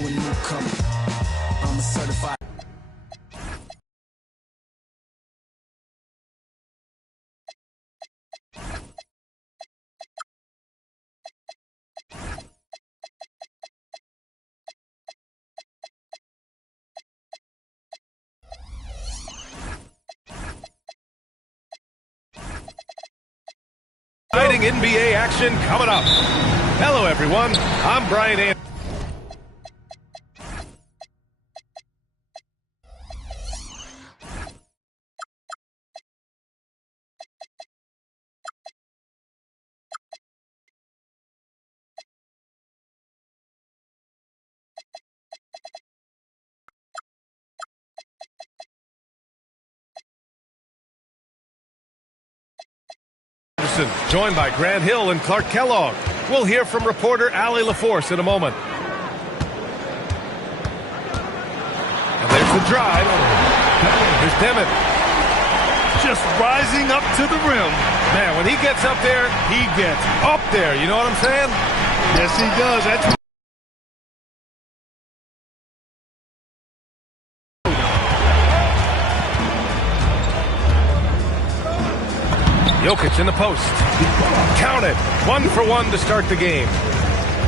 to a newcomer. I'm a certified. Exciting NBA action coming up. Hello, everyone. I'm Brian Anderson. Joined by Grant Hill and Clark Kellogg. We'll hear from reporter Allie LaForce in a moment. And there's the drive. Here's Demet. Just rising up to the rim. Man, when he gets up there, he gets up there. You know what I'm saying? Yes, he does. That's Jokic in the post. Count it. 1 for 1 to start the game.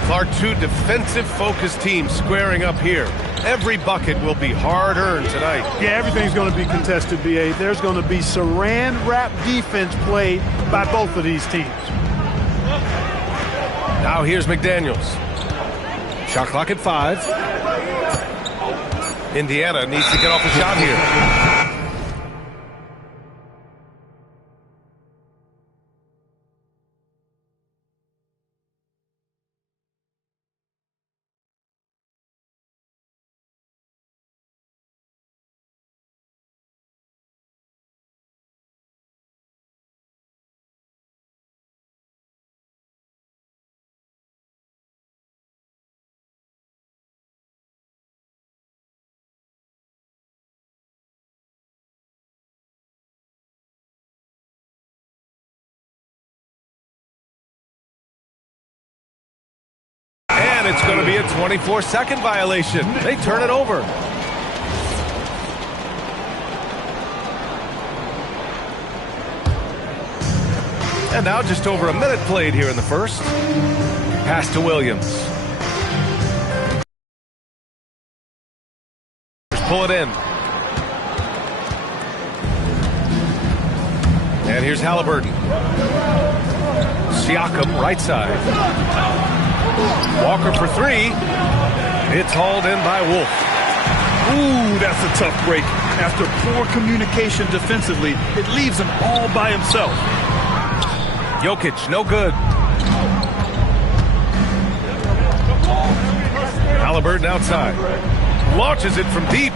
Clark, two defensive-focused teams squaring up here. Every bucket will be hard-earned tonight. Yeah, everything's going to be contested, B.A. There's going to be saran wrap defense played by both of these teams. Now here's McDaniels. Shot clock at 5. Indiana needs to get off a shot here. And it's going to be a 24-second violation. They turn it over. And now just over a minute played here in the first. Pass to Williams. Pull it in. And here's Halliburton. Siakam, right side. Walker for 3. It's hauled in by Wolf. Ooh, that's a tough break. After poor communication defensively, it leaves him all by himself. Jokic, no good. Halliburton outside. Launches it from deep.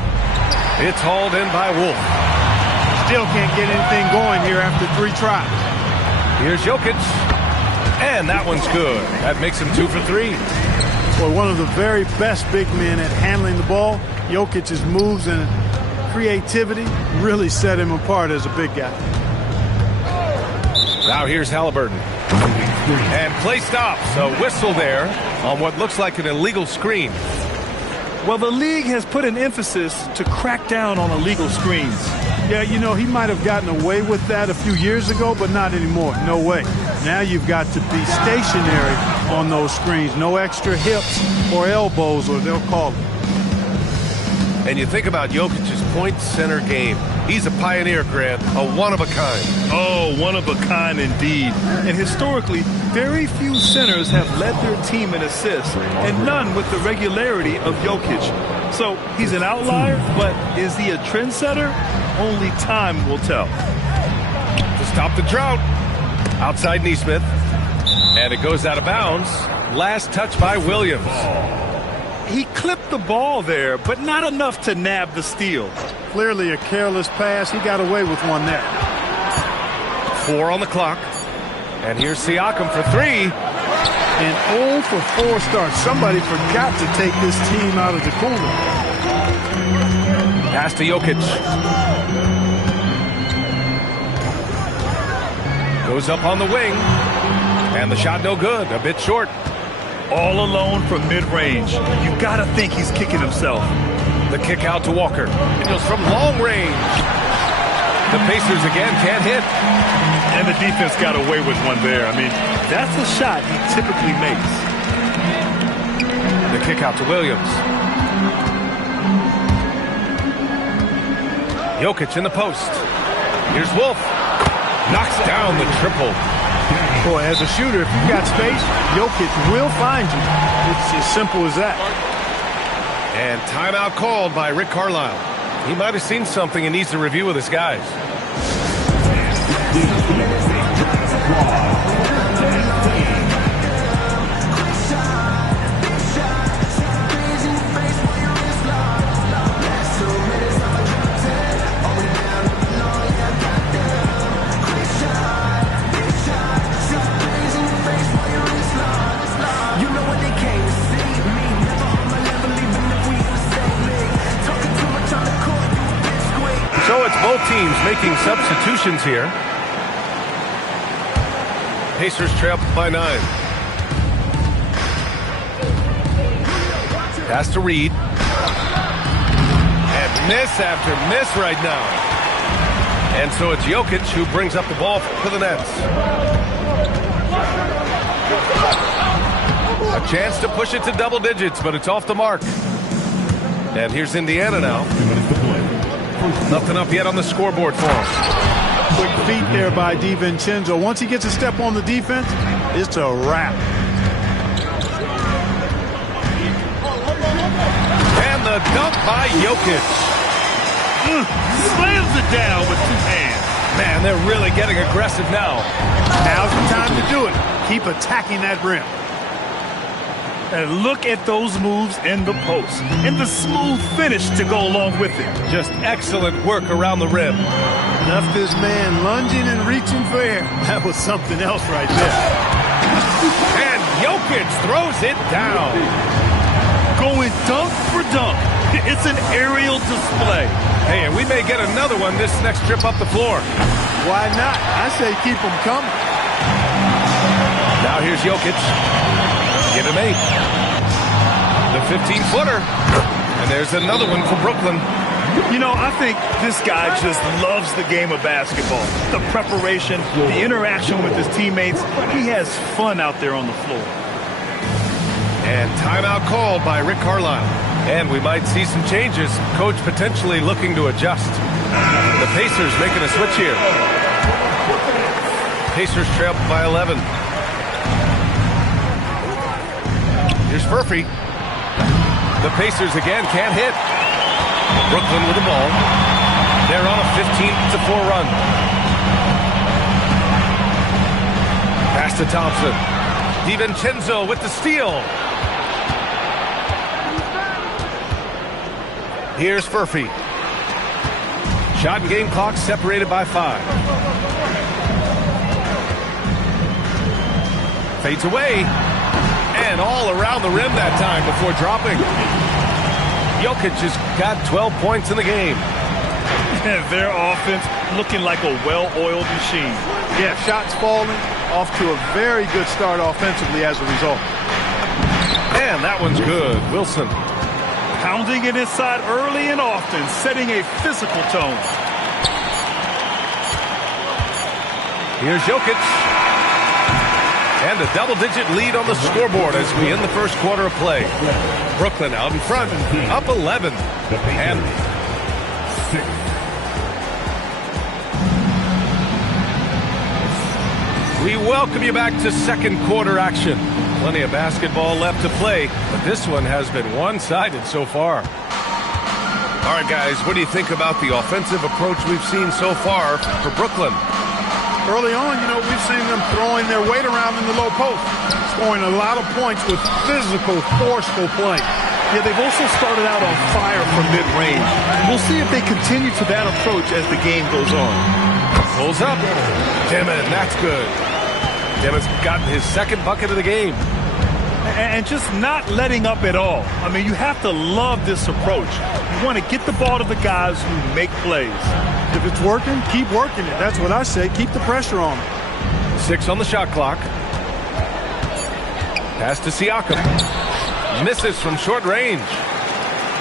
It's hauled in by Wolf. Still can't get anything going here after 3 tries. Here's Jokic. And that one's good. That makes him 2 for 3. Well, one of the very best big men at handling the ball. Jokic's moves and creativity really set him apart as a big guy. Now here's Halliburton. And play stops. A whistle there on what looks like an illegal screen. Well, the league has put an emphasis to crack down on illegal screens. Yeah, you know, he might have gotten away with that a few years ago, but not anymore. No way. Now you've got to be stationary on those screens. No extra hips or elbows, or they'll call it. And you think about Jokic's point center game. He's a pioneer, Grant, a one-of-a-kind. Oh, one-of-a-kind indeed. And historically, very few centers have led their team in assists, and none with the regularity of Jokic. So he's an outlier, but is he a trendsetter? Only time will tell. To stop the drought, outside Nesmith. And it goes out of bounds. Last touch by Williams. He clipped the ball there, but not enough to nab the steal. Clearly a careless pass. He got away with one there. 4 on the clock. And here's Siakam for 3. An 0 for 4 start. Somebody forgot to take this team out of the cooler. Pass to Jokic. Goes up on the wing. And the shot no good. A bit short. all alone from mid-range. You got to think he's kicking himself. The kick out to Walker. Daniels from long range. The Pacers again can't hit. And the defense got away with one there. I mean, that's a shot he typically makes. The kick out to Williams. Jokic in the post. Here's Wolf. Knocks down the triple. Boy, as a shooter, if you've got space, Jokic will find you. It's as simple as that. And timeout called by Rick Carlisle. He might have seen something and needs to review with his guys. So it's both teams making substitutions here. Pacers trail by 9. Pass to Reed. And miss after miss right now. And so it's Jokic who brings up the ball for the Nets. A chance to push it to double digits, but it's off the mark. And here's Indiana now. Nothing up yet on the scoreboard for him. Quick feet there by DiVincenzo. Once he gets a step on the defense, it's a wrap. And the dunk by Jokic. Slams it down with 2 hands. Man, they're really getting aggressive now. Now's the time to do it. Keep attacking that rim. And look at those moves in the post. And the smooth finish to go along with it. Just excellent work around the rim. Left this man lunging and reaching for air. That was something else right there. And Jokic throws it down. Going dunk for dunk. It's an aerial display. Hey, and we may get another one this next trip up the floor. Why not? I say keep them coming. Now here's Jokic. Give him 8. The 15-footer. And there's another one for Brooklyn. You know, I think this guy just loves the game of basketball. The preparation, the interaction with his teammates. He has fun out there on the floor. And timeout called by Rick Carlisle. And we might see some changes. Coach potentially looking to adjust. The Pacers making a switch here. Pacers trail by 11. Here's Furphy. The Pacers again can't hit. Brooklyn with the ball. They're on a 15-4 run. Pass to Thompson. DiVincenzo with the steal. Here's Furphy. Shot and game clock separated by 5. Fades away. And all around the rim that time before dropping. Jokic has got 12 points in the game. And their offense looking like a well-oiled machine. Yeah, shots falling, off to a very good start offensively as a result. And that one's good. Wilson. Pounding it inside early and often, setting a physical tone. Here's Jokic. And a double-digit lead on the scoreboard as we end the first quarter of play. Brooklyn out in front, up 11. And we welcome you back to second quarter action. Plenty of basketball left to play, but this one has been one-sided so far. All right, guys, what do you think about the offensive approach we've seen so far for Brooklyn? Early on, you know, we've seen them throwing their weight around in the low post, scoring a lot of points with physical, forceful play. Yeah, they've also started out on fire from mid-range. We'll see if they continue to that approach as the game goes on. Pulls up. Demon, that's good. Demon's gotten his second bucket of the game. And just not letting up at all. I mean, you have to love this approach. You want to get the ball to the guys who make plays. If it's working, keep working it. That's what I say. Keep the pressure on them. 6 on the shot clock. Pass to Siakam. Misses from short range.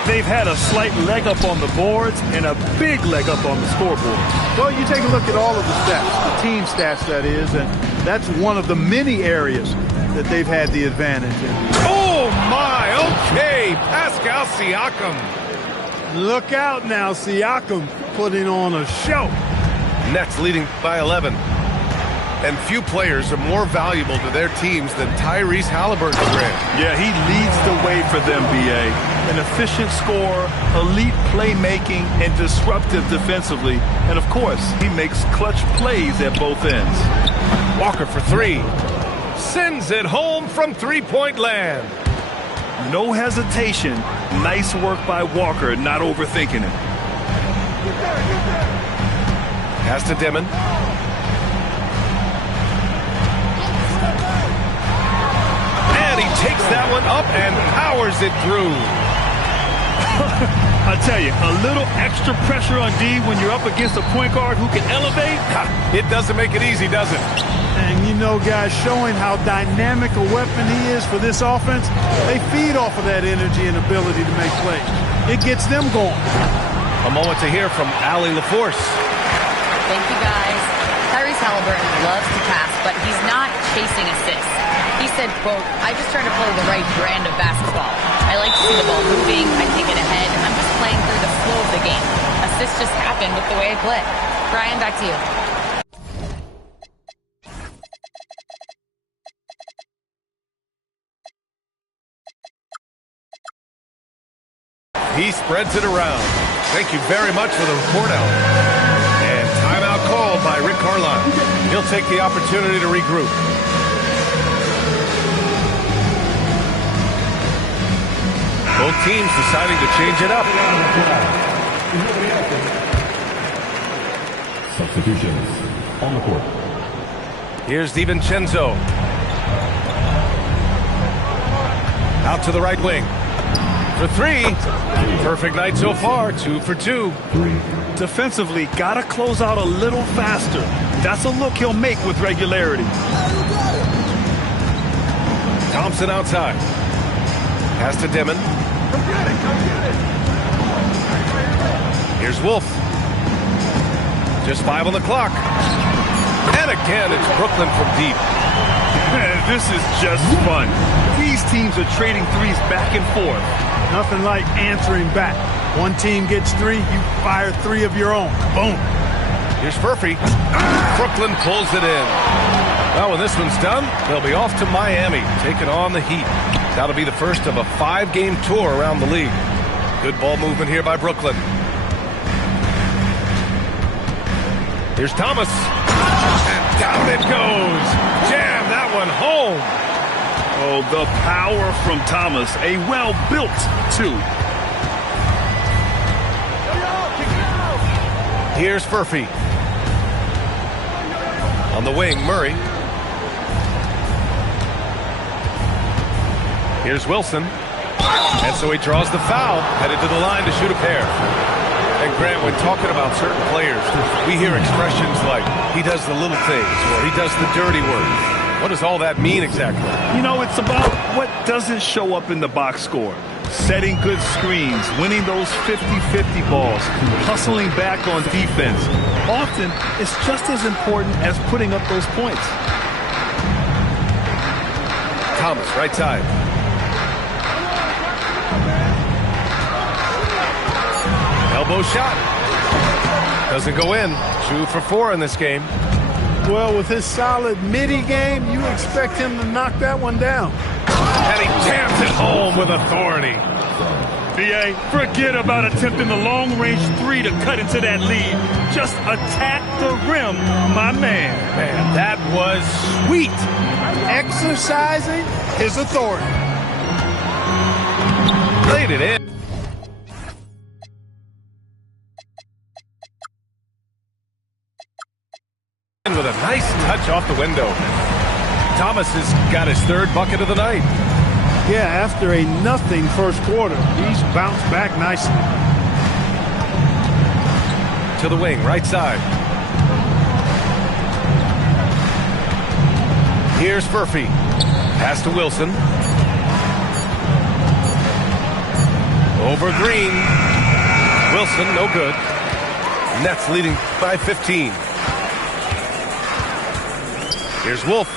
They've had a slight leg up on the boards and a big leg up on the scoreboard. Well, you take a look at all of the stats, the team stats that is, and that's one of the many areas that they've had the advantage in. Oh, my. Okay. Pascal Siakam. Look out now, Siakam putting on a show. Nets leading by 11. And few players are more valuable to their teams than Tyrese Halliburton, Grant. Yeah, he leads the way for them, B.A. An efficient scorer, elite playmaking, and disruptive defensively. And, of course, he makes clutch plays at both ends. Walker for three. Sends it home from three-point land. No hesitation. Nice work by Walker, not overthinking it. Pass to Demon. And he takes that one up and powers it through. I tell you, a little extra pressure on D when you're up against a point guard who can elevate. It doesn't make it easy, does it? And you know, guys, showing how dynamic a weapon he is for this offense, they feed off of that energy and ability to make plays. It gets them going. A moment to hear from Allie LaForce. Thank you, guys. Tyrese Halliburton loves to pass, but he's not chasing assists. He said, quote, "I just try to play the right brand of basketball. I like to see the ball moving. I take it ahead. I'm just playing through the flow of the game. Assists just happen with the way I play." Brian, back to you. He spreads it around. Thank you very much for the report, Alan. And timeout called by Rick Carlisle. He'll take the opportunity to regroup. Both teams deciding to change it up. Substitutions on the court. Here's DiVincenzo. Out to the right wing. For three. Perfect night so far. 2 for 2. Defensively, got to close out a little faster. That's a look he'll make with regularity. Thompson outside. Pass to Demon. Here's Wolf. Just 5 on the clock. And again, it's Brooklyn from deep. This is just fun. These teams are trading threes back and forth. Nothing like answering back. One team gets 3, you fire 3 of your own. Boom. Here's Furphy. Brooklyn pulls it in. Well, when this one's done, they'll be off to Miami, taking on the Heat. That'll be the first of a 5-game tour around the league. Good ball movement here by Brooklyn. Here's Thomas. And down it goes. Jam that one home. Oh, the power from Thomas. A well-built 2. Here's Furphy. On the wing, Murray. Here's Wilson. And so he draws the foul, headed to the line to shoot a pair. And Grant, when talking about certain players, we hear expressions like, he does the little things, or he does the dirty work. What does all that mean exactly? You know, it's about what doesn't show up in the box score. Setting good screens, winning those 50-50 balls, hustling back on defense. Often, it's just as important as putting up those points. Thomas, right side. Elbow shot. Doesn't go in. 2 for 4 in this game. Well, with his solid midi game, you expect him to knock that one down. And he jams it home with authority. B.A., forget about attempting the long-range 3 to cut into that lead. Just attack the rim, my man. Man, that was sweet. Exercising his authority. Laid it in. With a nice touch off the window. Thomas has got his 3rd bucket of the night. Yeah, after a nothing first quarter, he's bounced back nicely. To the wing, right side. Here's Furphy. Pass to Wilson. Over Green. Wilson, no good. Nets leading by 15. Here's Wolf.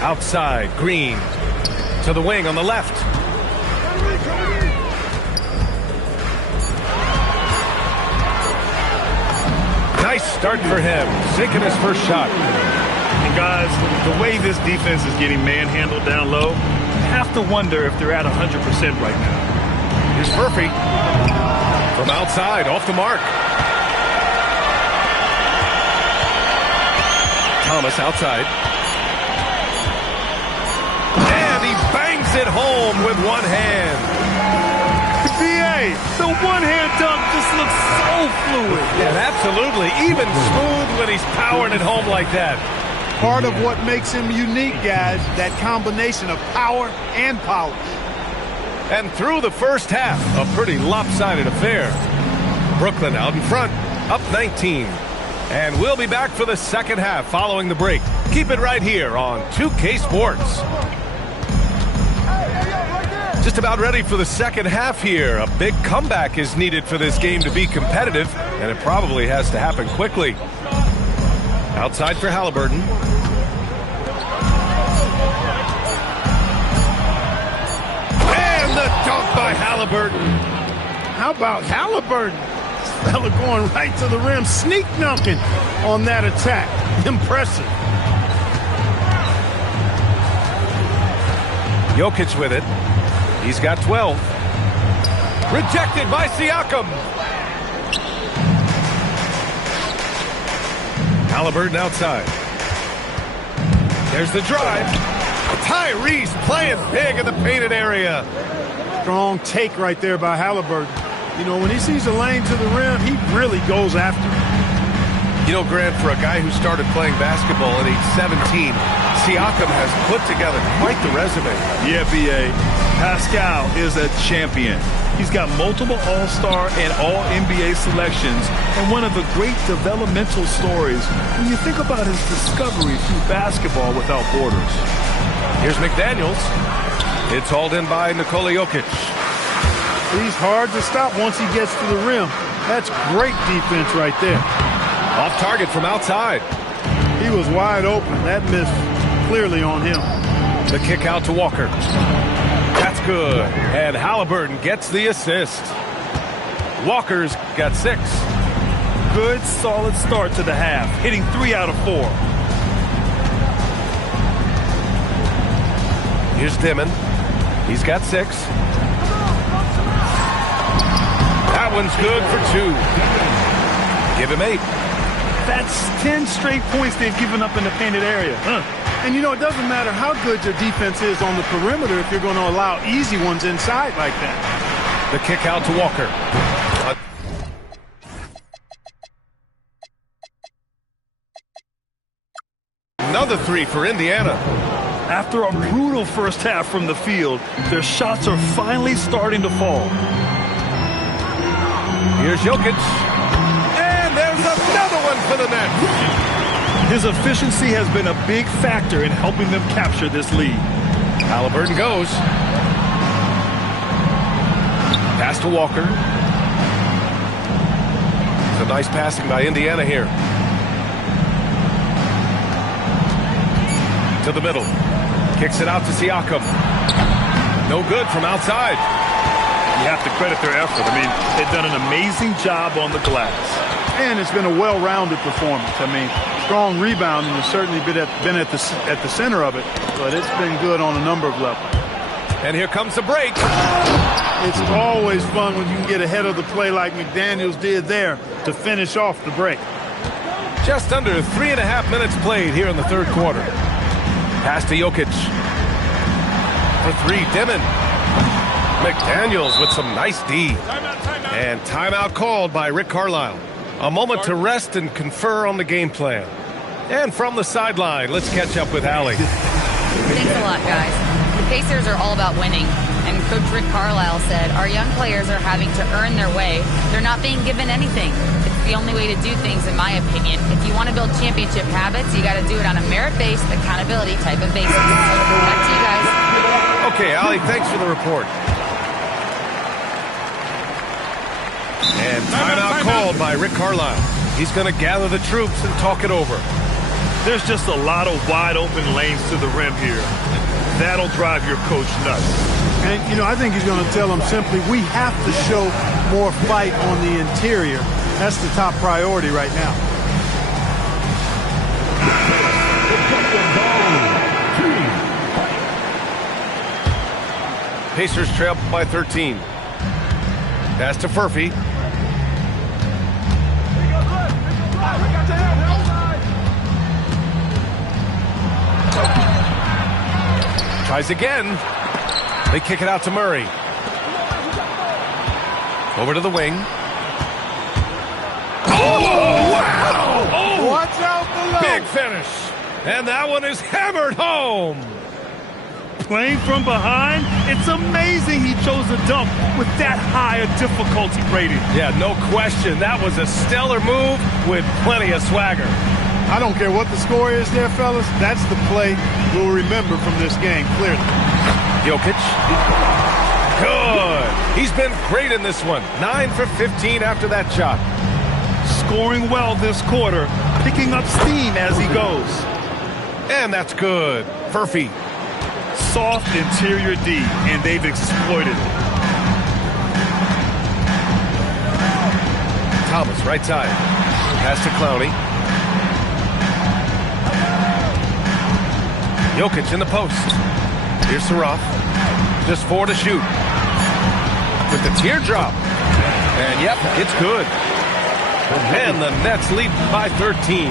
Outside, Green. To the wing on the left. Nice start for him. Sinking his first shot. And guys, the way this defense is getting manhandled down low, you have to wonder if they're at 100% right now. Here's Murphy. From outside, off the mark. Thomas outside. And he bangs it home with one hand. BA, the one-hand dunk just looks so fluid. Yeah, absolutely. Even smooth when he's powering it home like that. Part of what makes him unique, guys, that combination of power and polish. And through the first half, a pretty lopsided affair. Brooklyn out in front, up 19. And we'll be back for the second half following the break. Keep it right here on 2K Sports. Just about ready for the second half here. A big comeback is needed for this game to be competitive, and it probably has to happen quickly. Outside for Halliburton. And the dunk by Halliburton. How about Halliburton? This fella going right to the rim, sneak dunking on that attack. Impressive. Jokic with it. He's got 12. Rejected by Siakam. Halliburton outside. There's the drive. Tyrese playing big in the painted area. Strong take right there by Halliburton. You know, when he sees a lane to the rim, he really goes after it. You know, Grant, for a guy who started playing basketball at age 17, Siakam has put together quite the resume. Yeah, B.A. Pascal is a champion. He's got multiple All-Star and All-NBA selections, and one of the great developmental stories when you think about his discovery through basketball without borders. Here's McDaniels. It's hauled in by Nikola Jokic. He's hard to stop once he gets to the rim. That's great defense right there. Off target from outside. He was wide open. That missed clearly on him. The kick out to Walker. That's good. And Halliburton gets the assist. Walker's got 6. Good, solid start to the half, hitting 3 out of 4. Here's Dimon. He's got 6. That one's good for 2. Give him 8. That's 10 straight points they've given up in the painted area. And, you know, it doesn't matter how good your defense is on the perimeter if you're going to allow easy ones inside like that. The kick out to Walker. Another 3 for Indiana. After a brutal first half from the field, their shots are finally starting to fall. Here's Jokic. And there's another one for the Nets. His efficiency has been a big factor in helping them capture this lead. Halliburton goes. Pass to Walker. It's a nice passing by Indiana here. To the middle. Kicks it out to Siakam. No good from outside. You have to credit their effort. I mean, they've done an amazing job on the glass. And it's been a well-rounded performance. I mean, strong rebounding has certainly been at the center of it, but it's been good on a number of levels. And here comes the break. It's always fun when you can get ahead of the play like McDaniels did there to finish off the break. Just under 3.5 minutes played here in the third quarter. Pass to Jokic. For 3, Dimon. McDaniels with some nice D. And timeout called by Rick Carlisle. A moment to rest and confer on the game plan. And from the sideline, let's catch up with Allie. Thanks a lot, guys. The Pacers are all about winning. And Coach Rick Carlisle said, our young players are having to earn their way. They're not being given anything. It's the only way to do things, in my opinion. If you want to build championship habits, you got to do it on a merit-based, accountability type of basis. Back to you guys. Okay, Allie, thanks for the report. And timeout called by Rick Carlisle. He's going to gather the troops and talk it over. There's just a lot of wide open lanes to the rim here. That'll drive your coach nuts. And, you know, I think he's going to tell them simply, we have to show more fight on the interior. That's the top priority right now. Pacers trail by 13. Pass to Furphy. Tries again. They kick it out to Murray. Over to the wing. Oh, wow! Oh, watch out below. Big finish. And that one is hammered home. Playing from behind, it's amazing he chose a dunk with that high a difficulty rating. Yeah, no question. That was a stellar move with plenty of swagger. I don't care what the score is there, fellas. That's the play we'll remember from this game, clearly. Jokic. Good. He's been great in this one. 9 for 15 after that shot. Scoring well this quarter, picking up steam as he goes. And that's good. Furphy. Soft interior D, and they've exploited it. Thomas, right side. Pass to Clowney. Jokic in the post. Here's Saraf. Just 4 to shoot. With the teardrop. And yep, it's good. And the Nets lead by 13.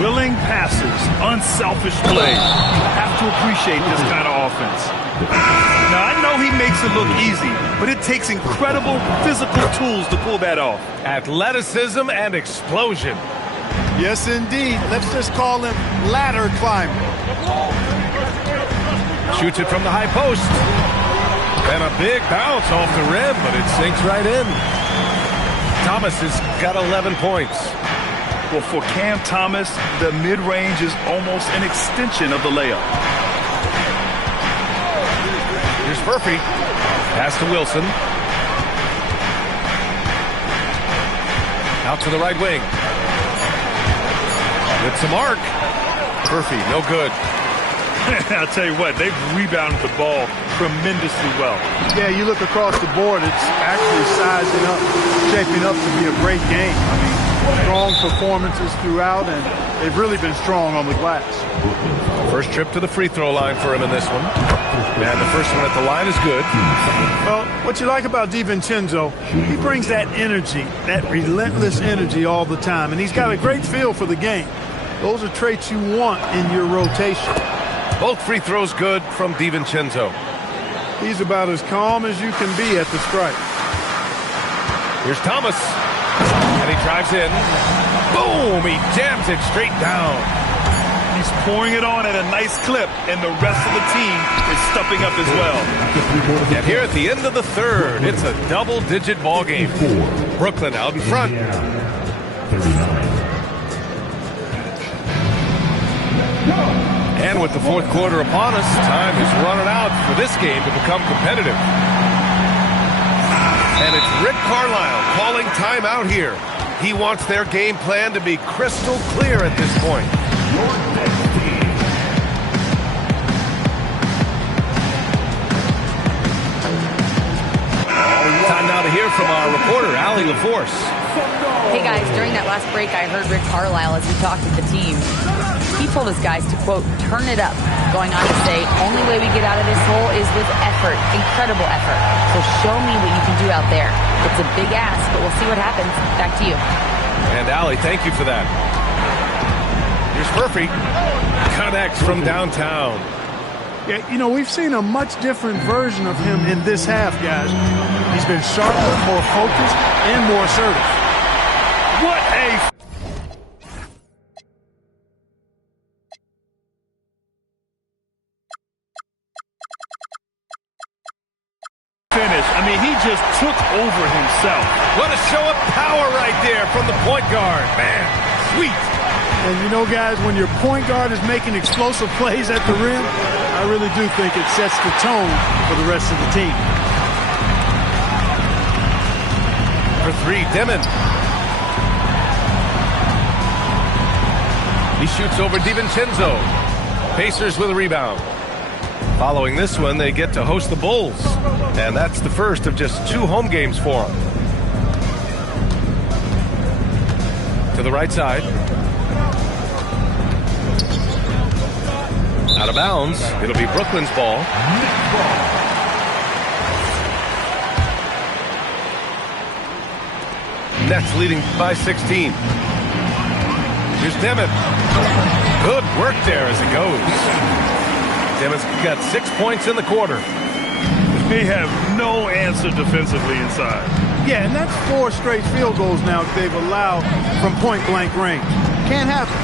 Willing passes, unselfish play. You have to appreciate this kind of offense. Now, I know he makes it look easy, but it takes incredible physical tools to pull that off. Athleticism and explosion. Yes, indeed. Let's just call him ladder climber. Shoots it from the high post. And a big bounce off the rim, but it sinks right in. Thomas has got 11 points. Well, for Cam Thomas, the mid-range is almost an extension of the layup. Here's Furphy. Pass to Wilson. Out to the right wing. With some arc. Furphy, no good. I'll tell you what, they've rebounded the ball tremendously well. Yeah, you look across the board, it's actually sizing up, shaping up to be a great game. I mean, strong performances throughout, and they've really been strong on the glass. First trip to the free throw line for him in this one. And the first one at the line is good. Well, what you like about DiVincenzo, he brings that energy, that relentless energy all the time, and he's got a great feel for the game. Those are traits you want in your rotation. Both free throws good from DiVincenzo. He's about as calm as you can be at the stripe. Here's Thomas. And he drives in. Boom! He jams it straight down. He's pouring it on at a nice clip, and the rest of the team is stepping up as well. And here at the end of the third, it's a double-digit ball game. Brooklyn out in front. 39. And with the fourth quarter upon us, time is running out for this game to become competitive. And it's Rick Carlisle calling timeout here. He wants their game plan to be crystal clear at this point. Time now to hear from our reporter, Allie LaForce. Hey guys, during that last break, I heard Rick Carlisle as he talked to the team. He told his guys to, quote, turn it up, going on to say, only way we get out of this hole is with effort, incredible effort. So show me what you can do out there. It's a big ask, but we'll see what happens. Back to you. And Allie, thank you for that. Here's Furphy. Connects from downtown. Yeah, you know, we've seen a much different version of him in this half, guys. He's been sharper, more focused, and more assertive. What a finish. I mean, he just took over himself. What a show of power right there from the point guard. Man, sweet. And you know, guys, when your point guard is making explosive plays at the rim, I really do think it sets the tone for the rest of the team. For three, Demon. He shoots over DiVincenzo. Pacers with a rebound. Following this one, they get to host the Bulls. And that's the first of just 2 home games for them. To the right side. Out of bounds. It'll be Brooklyn's ball. Nets leading by 16. Here's Demon. Good work there as it goes. Demon's got 6 points in the quarter. They have no answer defensively inside. Yeah, and that's 4 straight field goals now they've allowed from point-blank range. Can't happen.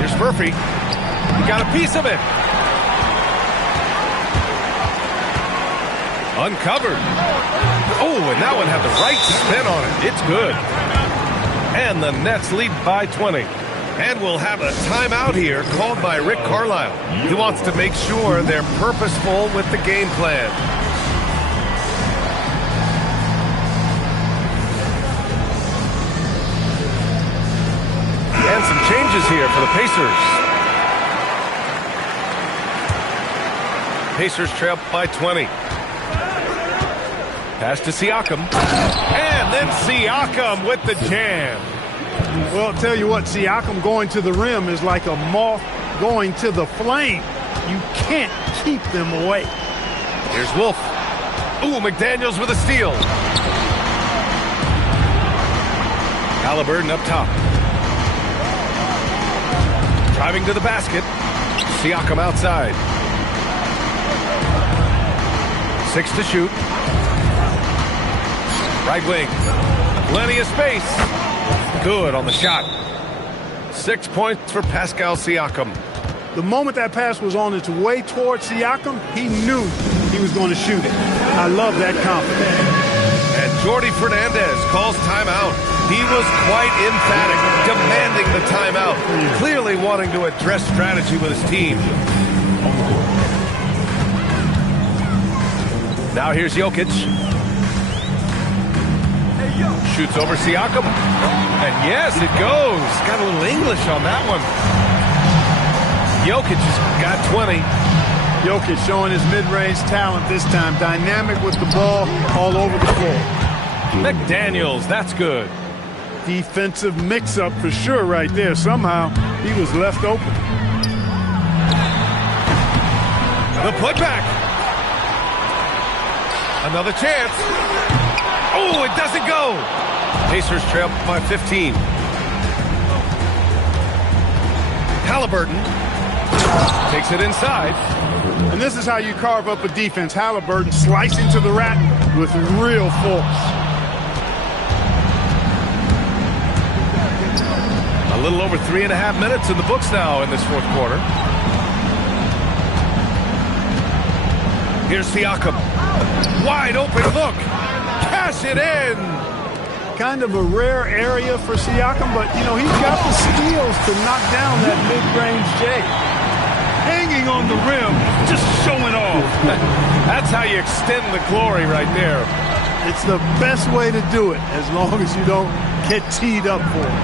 Here's Murphy. He got a piece of it. Uncovered. Oh, and that one had the right spin on it. It's good. And the Nets lead by 20. And we'll have a timeout here called by Rick Carlisle. He wants to make sure they're purposeful with the game plan. And some changes here for the Pacers. Pacers trail by 20. Pass to Siakam. And then Siakam with the jam. Well, I'll tell you what, Siakam going to the rim is like a moth going to the flame. You can't keep them away. Here's Wolf. Ooh, McDaniels with a steal. Halliburton up top. Driving to the basket. Siakam outside. 6 to shoot. Right wing. Plenty of space. Good on the shot. 6 points for Pascal Siakam. The moment that pass was on its way towards Siakam, he knew he was going to shoot it. I love that confidence. And Jordi Fernandez calls timeout. He was quite emphatic, demanding the timeout, clearly wanting to address strategy with his team. Now here's Jokic. Shoots over Siakam. And yes, it goes. Got a little English on that one. Jokic has got 20. Jokic showing his mid-range talent this time. Dynamic with the ball all over the floor. McDaniels, that's good. Defensive mix-up for sure right there. Somehow he was left open. The putback. Another chance. Oh, it doesn't go. Pacers trail by 15. Halliburton takes it inside. And this is how you carve up a defense. Halliburton slicing to the rack with real force. A little over 3.5 minutes in the books now in this fourth quarter. Here's Siakam. Wide open look. Cash it in. Kind of a rare area for Siakam, but, you know, he's got the skills to knock down that mid-range J. Hanging on the rim, just showing off. That's how you extend the glory right there. It's the best way to do it, as long as you don't get teed up for it.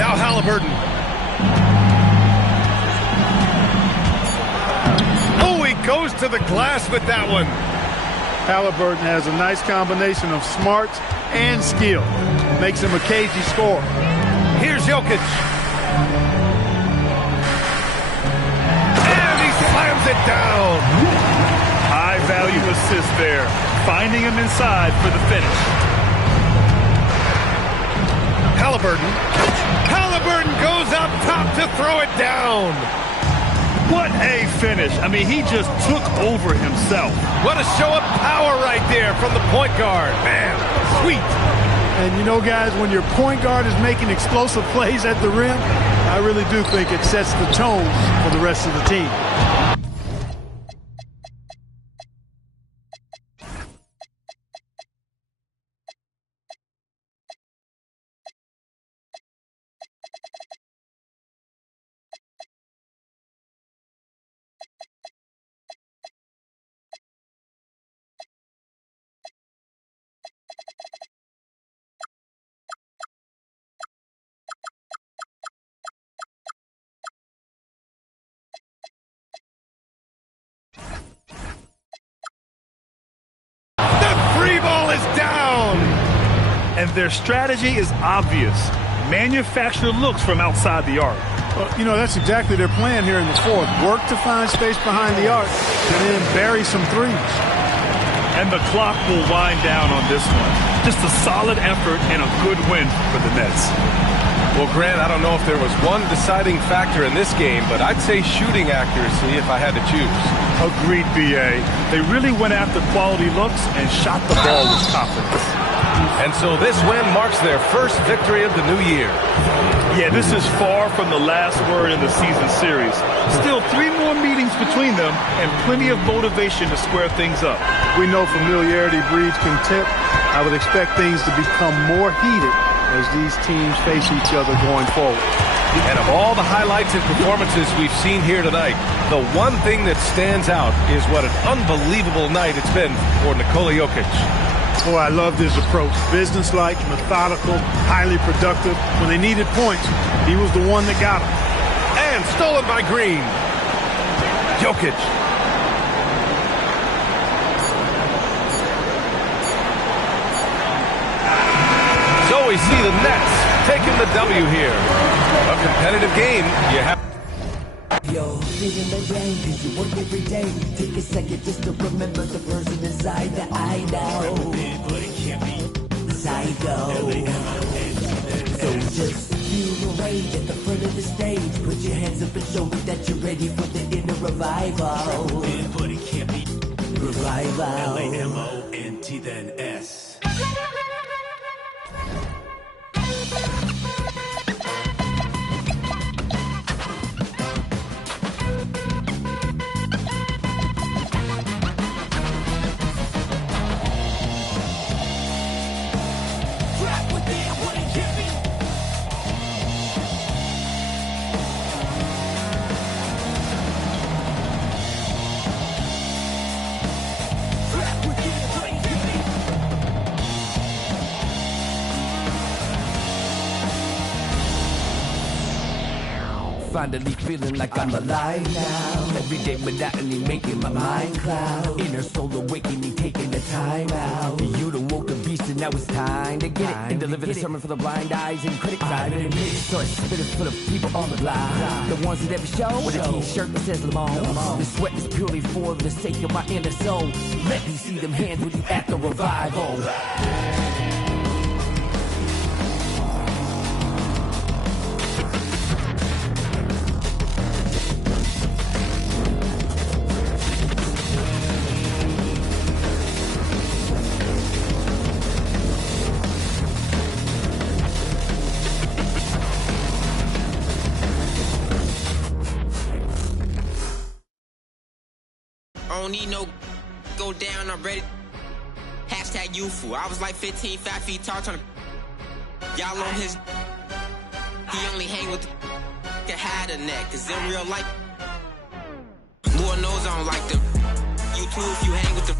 Now Halliburton. Oh, he goes to the glass with that one. Halliburton has a nice combination of smarts and skill. Makes him a cagey scorer. Here's Jokic. And he slams it down. High value assist there. Finding him inside for the finish. Halliburton. Halliburton goes up top to throw it down. What a finish. I mean, he just took over himself. What a show of power right there from the point guard. Man, sweet. And you know, guys, when your point guard is making explosive plays at the rim, I really do think it sets the tone for the rest of the team. And their strategy is obvious. Manufacture looks from outside the arc. Well, you know, that's exactly their plan here in the fourth. Work to find space behind the arc and then bury some threes. And the clock will wind down on this one. Just a solid effort and a good win for the Nets. Well, Grant, I don't know if there was one deciding factor in this game, but I'd say shooting accuracy if I had to choose. Agreed, B.A. They really went after quality looks and shot the ball with confidence. And so this win marks their first victory of the new year. Yeah, this is far from the last word in the season series. Still 3 more meetings between them and plenty of motivation to square things up. We know familiarity breeds contempt. I would expect things to become more heated as these teams face each other going forward. And of all the highlights and performances we've seen here tonight, the one thing that stands out is what an unbelievable night it's been for Nikola Jokic. Boy, I loved his approach. Businesslike, methodical, highly productive. When they needed points, he was the one that got them. And stolen by Green. Jokic. So we see the Nets taking the W here. A competitive game. You have. Yo, living the game, cause you work every day. Take a second just to remember the person inside that I know. Psycho. So just feel the rage at the front of the stage. Put your hands up and show me that you're ready for the inner revival. But it can't be revival. L-A-M-O-N-T then S. Finally feeling like I'm alive now. Every day monotony making my mind cloud. Inner soul awakening, taking the time out. You done woke the beast and now it's time to get it. And deliver the sermon for the blind eyes and critics. I'm in a mix, so it's spitting full of people on the block. The ones that ever show with a t-shirt that says Lamont. The sweat is purely for the sake of my inner soul. Let me see them hands with you at the revival. I don't need no go down, I'm ready. Hashtag youthful. I was like 15, 5 feet tall, trying to y'all on his. He only hang with the can hide a neck, cause in real life, Lord knows I don't like them. You too, if you hang with the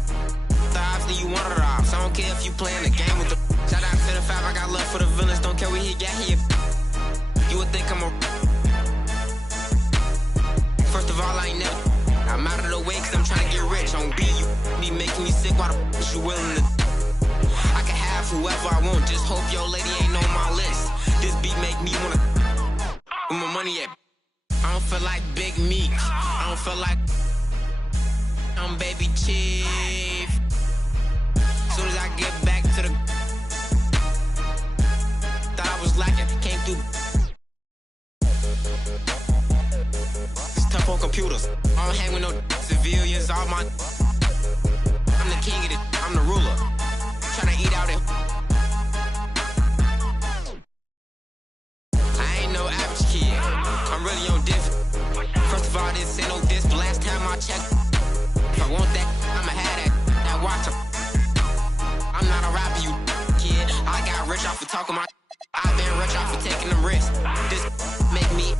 thighs, then you want it off. So I don't care if you playing the game with the. Shout out to the 5, I got love for the villains, don't care where he got here. You would think I'm a. First of all, I ain't never. I'm out of the way cause I'm trying to get rich. On B, you be making me sick. Why the f you willing to? I can have whoever I want. Just hope your lady ain't on my list. This beat make me wanna. Where my money at? I don't feel like Big Meek. I don't feel like I'm Baby Chief. Soon as I get back to the. Thought I was lacking. Came through. Tough on computers. I don't hang with no civilians. All my. I'm the king of it. I'm the ruler. Tryna eat out it. I ain't no average kid. check. If I want that, I'ma have that. Now watch 'em. I'm not a rapper, you kid. I got rich off of talking my. I've been rich off of taking them risks. This make me.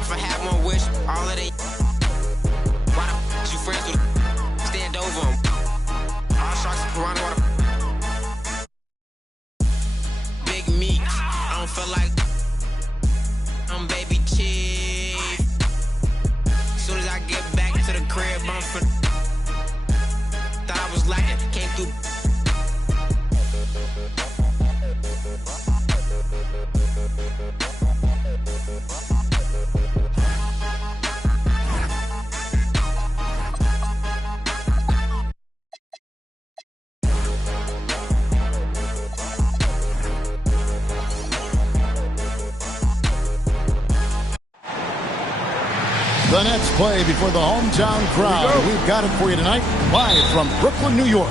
If I had one wish, all of they. Why the you friends with? Stand over 'em. All sharks and piranha water. Big meat. I don't feel like I'm baby chief. Soon as I get back to the crib, I'm for. Thought I was lacking, came through. The Nets play before the hometown crowd. We've got it for you tonight, live from Brooklyn, New York.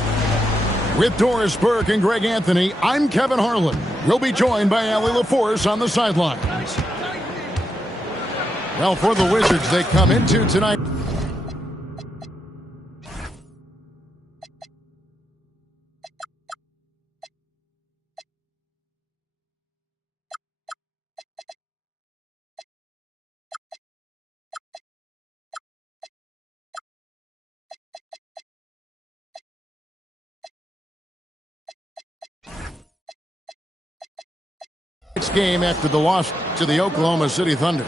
With Doris Burke and Greg Anthony, I'm Kevin Harlan. We'll be joined by Allie LaForce on the sideline. Well, for the Wizards, they come into tonight. Game after the loss to the Oklahoma City Thunder.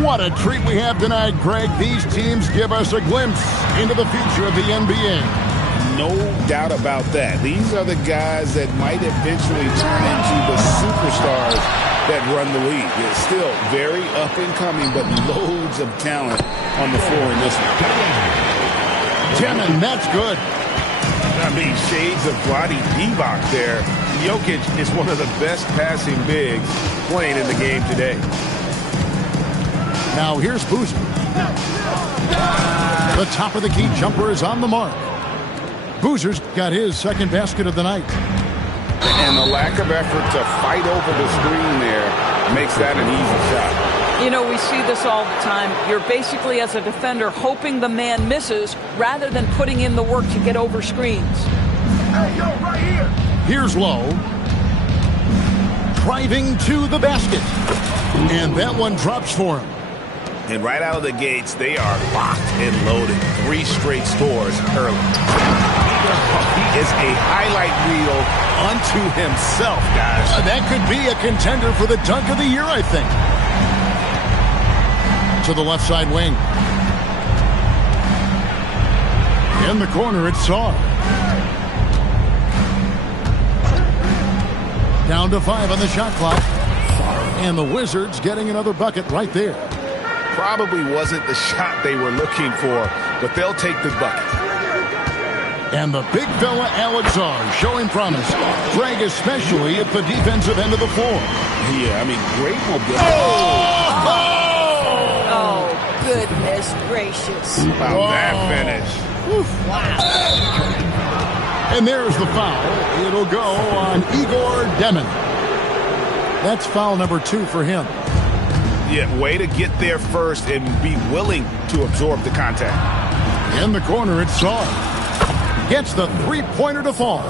What a treat we have tonight, Greg. These teams give us a glimpse into the future of the NBA. No doubt about that. These are the guys that might eventually turn into the superstars that run the league. It's still very up and coming, but loads of talent on the floor in this one. Gm1, that's good. I mean, shades of Vlade Divac there. Jokic is one of the best passing bigs playing in the game today. Now here's Boozer. The top of the key jumper is on the mark. Boozer's got his second basket of the night. And the lack of effort to fight over the screen there makes that an easy shot. You know, we see this all the time. You're basically, as a defender, hoping the man misses rather than putting in the work to get over screens. Hey, yo, right here. Here's Lowe. Driving to the basket. And that one drops for him. And right out of the gates, they are locked and loaded. 3 straight scores early. He is a highlight reel unto himself, guys. That could be a contender for the dunk of the year, I think. To the left side wing. In the corner, it's Saar. Down to 5 on the shot clock. And the Wizards getting another bucket right there. Probably wasn't the shot they were looking for, but they'll take the bucket. And the big fella, Alex Saar, showing promise. Greg, especially at the defensive end of the floor. Yeah, I mean, great mobility. Oh, goodness gracious. How about that finish? Wow. And there's the foul. It'll go on Igor Demon. That's foul number 2 for him. Yeah, way to get there first and be willing to absorb the contact. In the corner, it's Saar. Gets the three-pointer to fall.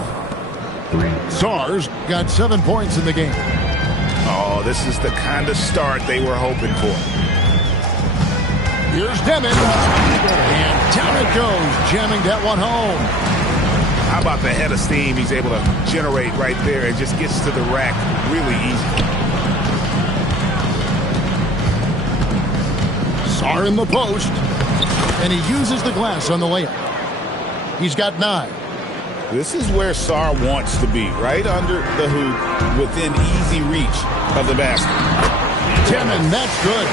Saar's got 7 points in the game. Oh, this is the kind of start they were hoping for. Here's Demon. And down it goes, jamming that one home. How about the head of steam he's able to generate right there? It just gets to the rack really easy. Saar in the post. And he uses the glass on the layup. He's got 9. This is where Saar wants to be, right under the hoop, within easy reach of the basket. Demon, that's good.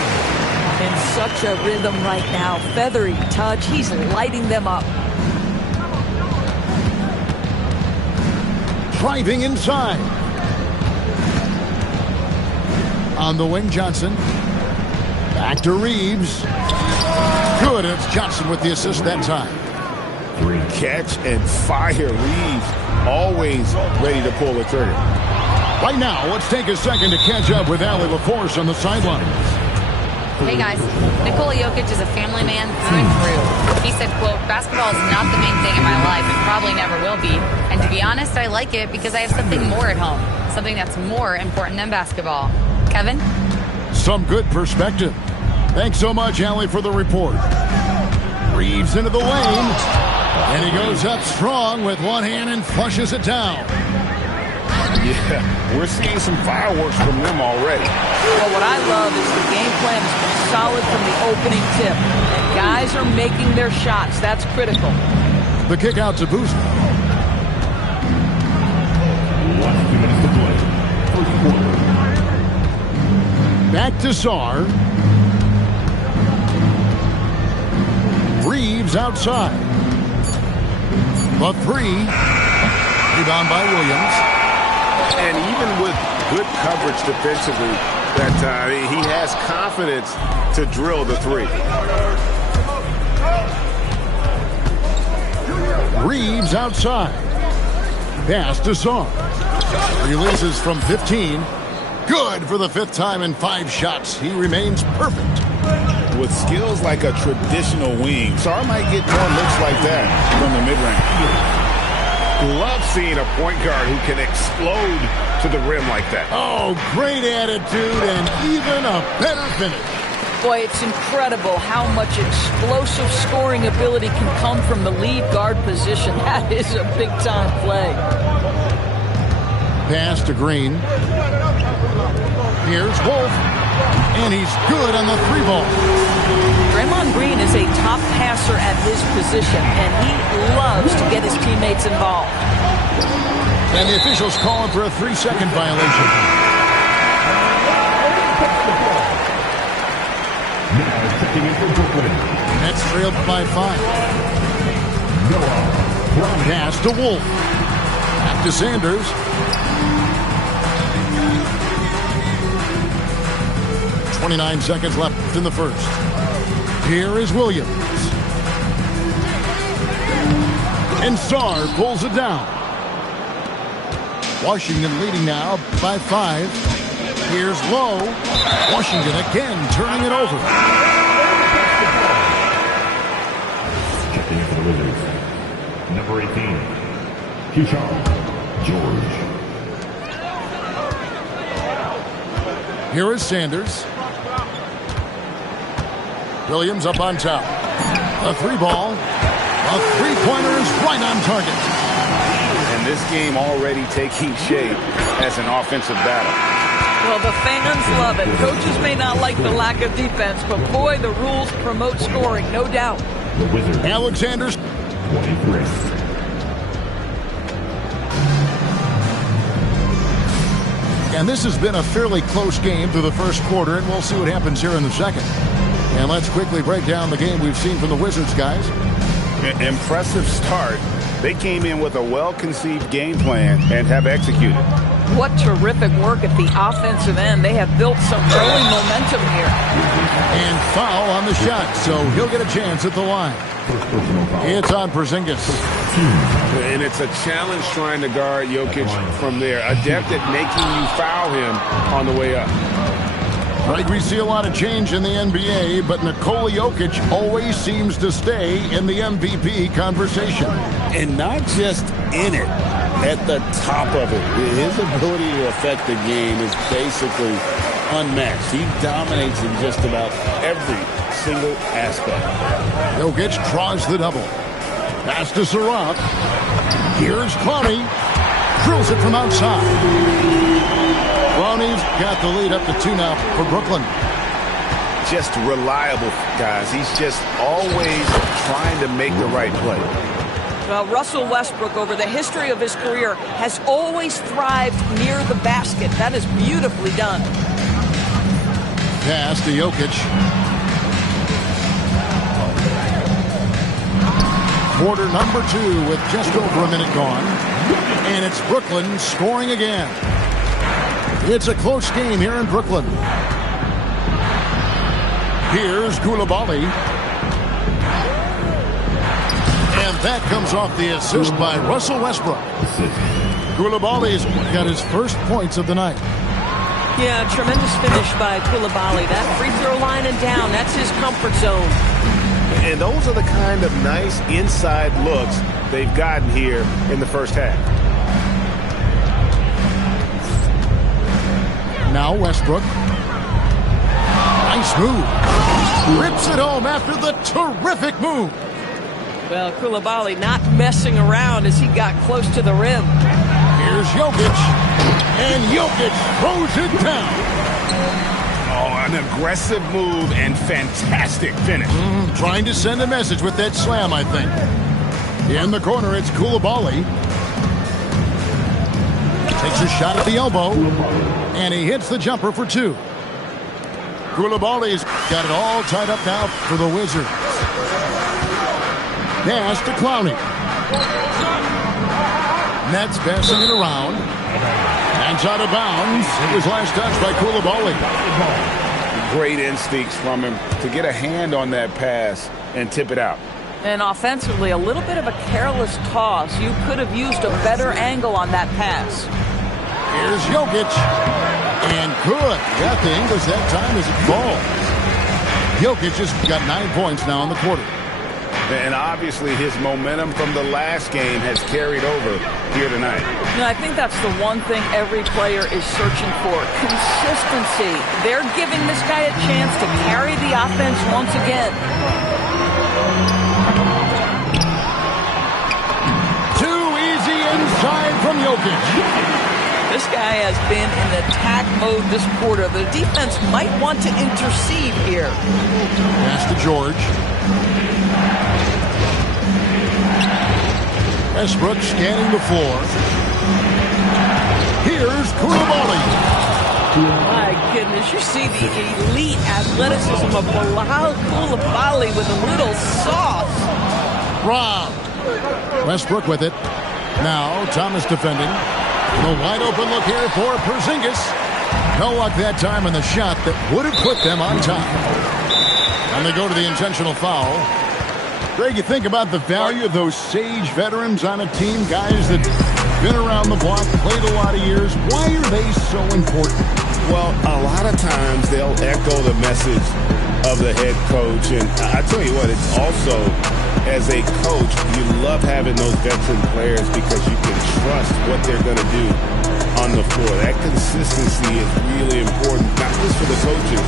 In such a rhythm right now. Feathery touch. He's lighting them up. Driving inside. On the wing, Johnson. Back to Reeves. Good, it's Johnson with the assist that time. Catch and fire. Reeves always ready to pull the trigger. Right now, let's take a second to catch up with Allie LaForce on the sidelines. Hey guys, Nikola Jokic is a family man through and through. He said, quote, basketball is not the main thing in my life and probably never will be. And to be honest, I like it because I have something more at home. Something that's more important than basketball. Kevin? Some good perspective. Thanks so much, Allie, for the report. Reeves into the lane. And he goes up strong with one hand and flushes it down. Yeah, we're seeing some fireworks from them already. Well, what I love is the game plan has been solid from the opening tip. And guys are making their shots. That's critical. The kick out to Boozer. 2 minutes to play. First quarter. Back to Sarr. Reeves outside. The three. Rebound by Williams. And even with good coverage defensively that time, he has confidence to drill the three. Reeves outside. Pass to Sarr. Releases from 15. Good for the 5th time in 5 shots. He remains perfect. With skills like a traditional wing, Sarr might get more looks like that from the mid-range. Love seeing a point guard who can explode to the rim like that. Oh, great attitude and even a better finish. Boy, it's incredible how much explosive scoring ability can come from the lead guard position. That is a big-time play. Pass to Green. Here's Wolf. And he's good on the 3-ball. Draymond Green is a top passer at his position, and he loves to get his teammates involved. And the officials calling for a 3-second violation. Now checking in for Brooklyn. Nets trailed by 5. Pass to Wolf. Back to Sanders. .29 seconds left in the first. Here is Williams. And Sarr pulls it down. Washington leading now by 5. Here's Lowe. Washington again turning it over. Checking in for the Wizards. Number 18, Keyshawn George. Here is Sanders. Williams up on top. A 3-ball. A 3-pointer is right on target. And this game already taking shape as an offensive battle. Well, the fans love it. Coaches may not like the lack of defense, but boy, the rules promote scoring, no doubt. The Wizards. Alexander's 23. And this has been a fairly close game through the first quarter, and we'll see what happens here in the second. And let's quickly break down the game we've seen from the Wizards, guys. Impressive start. They came in with a well-conceived game plan and have executed. What terrific work at the offensive end. They have built some early momentum here. And foul on the shot, so he'll get a chance at the line. It's on Porzingis. And it's a challenge trying to guard Jokic from there. Adept at making you foul him on the way up. Right, we see a lot of change in the NBA, but Nikola Jokic always seems to stay in the MVP conversation. And not just in it, at the top of it. His ability to affect the game is basically unmatched. He dominates in just about every single aspect. Jokic draws the double. Pass to Sarab. Here's Clowney. Drills it from outside. Clowney's got the lead up to 2 now for Brooklyn. Just reliable, guys. He's just always trying to make the right play. Well, Russell Westbrook, over the history of his career, has always thrived near the basket. That is beautifully done. Pass to Jokic. Quarter number 2 with just over a minute gone. And it's Brooklyn scoring again. It's a close game here in Brooklyn. Here's Koulibaly. And that comes off the assist by Russell Westbrook. Koulibaly's got his first points of the night. Yeah, tremendous finish by Koulibaly. That free throw line and down, that's his comfort zone. And those are the kind of nice inside looks they've gotten here in the first half. Now Westbrook. Nice move. Rips it home after the terrific move. Well, Koulibaly not messing around as he got close to the rim. Here's Jokic. And Jokic throws it down. Oh, an aggressive move and fantastic finish. Trying to send a message with that slam, I think. In the corner, it's Koulibaly. Takes a shot at the elbow. And he hits the jumper for two. Koulibaly's got it all tied up now for the Wizards. Pass to Clowney. Nets passing it around. And out of bounds. It was last touched by Koulibaly. Great instincts from him to get a hand on that pass and tip it out. And offensively, a little bit of a careless toss. You could have used a better angle on that pass. Here's Jokic. And good. Got the English that time as it falls. Jokic just got 9 points now in the quarter. And obviously his momentum from the last game has carried over here tonight. You know, I think that's the one thing every player is searching for. Consistency. They're giving this guy a chance to carry the offense once again. Too easy inside from Jokic. This guy has been in attack mode this quarter. The defense might want to intercede here. Pass to George. Westbrook scanning the floor. Here's Koulibaly. My goodness, you see the elite athleticism of Bilal Koulibaly with a little sauce. Rob. Westbrook with it. Now Thomas defending. The wide open look here for Porzingis. No luck that time in the shot that would have put them on top. And they go to the intentional foul. Greg, you think about the value of those sage veterans on a team, guys that been around the block, played a lot of years. Why are they so important? Well, a lot of times they'll echo the message of the head coach. And I tell you what, it's also, as a coach, you love having those veteran players because you can trust what they're going to do on the floor. That consistency is really important, not just for the coaches,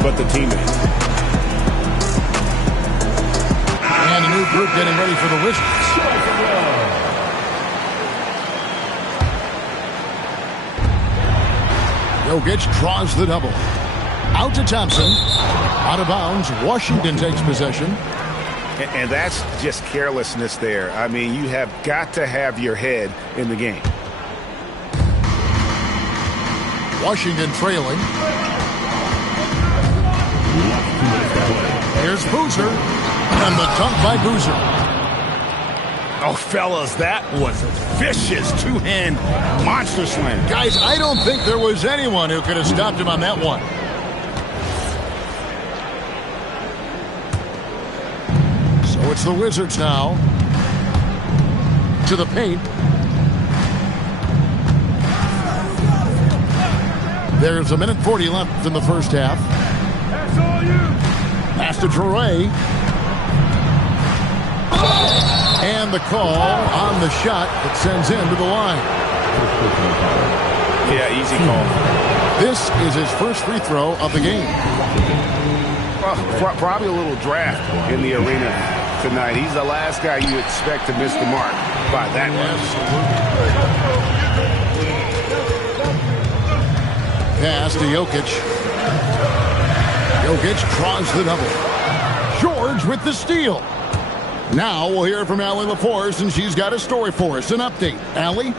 but the teammates. And a new group getting ready for the Wizards. Jokic draws the double. Out to Thompson. Out of bounds. Washington takes possession. And that's just carelessness there. I mean, you have got to have your head in the game. Washington trailing. Here's Boozer. And the dunk by Boozer. Oh, fellas, that was a vicious two-hand monster slam. Guys, I don't think there was anyone who could have stopped him on that one. So it's the Wizards now. To the paint. There's 1:40 left in the first half. Pass to Traoré. And the call on the shot that sends him to the line. Yeah, easy call. This is his first free throw of the game. Probably a little draft in the arena tonight. He's the last guy you expect to miss the mark by that much. Pass to Jokic. Jokic draws the double. George with the steal. Now we'll hear from Allie LaForce, and she's got a story for us. An update. Allie?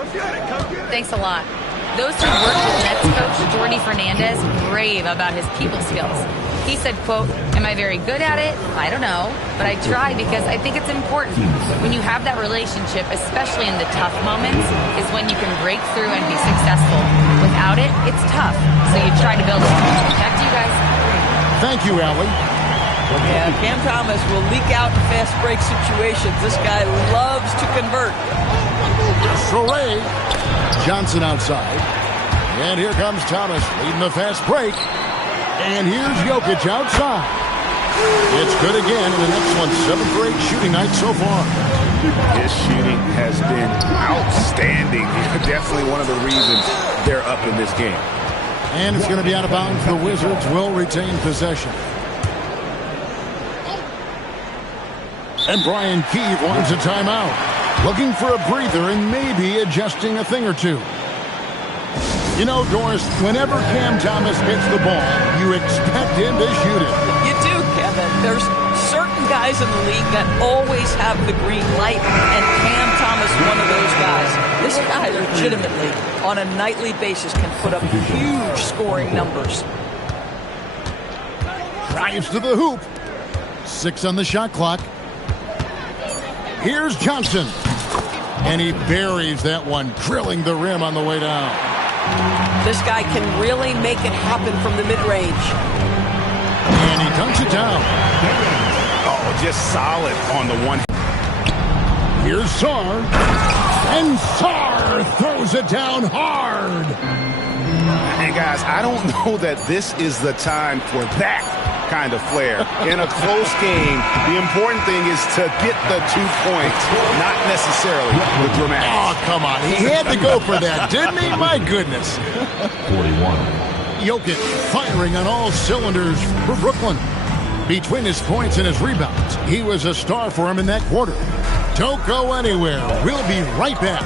Thanks a lot. Those who worked with Nets coach Jordi Fernandez rave about his people skills. He said, quote, "Am I very good at it? I don't know, but I try because I think it's important. When you have that relationship, especially in the tough moments, is when you can break through and be successful. Without it, it's tough. So you try to build it. Back to you guys." Thank you, Allie. Yeah, Cam Thomas will leak out in fast break situations. This guy loves to convert. Traoré. Johnson outside. And here comes Thomas leading the fast break. And here's Jokic outside. It's good again in an excellent 7 for 8 shooting night so far. His shooting has been outstanding. Definitely one of the reasons they're up in this game. And it's going to be out of bounds. The Wizards will retain possession. And Brian Keefe wants a timeout. Looking for a breather and maybe adjusting a thing or two. You know, Doris, whenever Cam Thomas gets the ball, you expect him to shoot it. You do, Kevin. There's certain guys in the league that always have the green light, and Cam Thomas, one of those guys. This guy legitimately, on a nightly basis, can put up huge scoring numbers. Drives to the hoop. 6 on the shot clock. Here's Johnson. And he buries that one, drilling the rim on the way down. This guy can really make it happen from the mid-range. And he dunks it down. Oh, just solid on the one. Here's Sarr. And Sarr throws it down hard. And guys, I don't know that this is the time for that kind of flair. In a close game, the important thing is to get the 2 points, not necessarily the dramatics. Oh, come on. He had to go for that, didn't he? My goodness. 41. Jokic firing on all cylinders for Brooklyn. Between his points and his rebounds, he was a star for him in that quarter. Don't go anywhere. We'll be right back.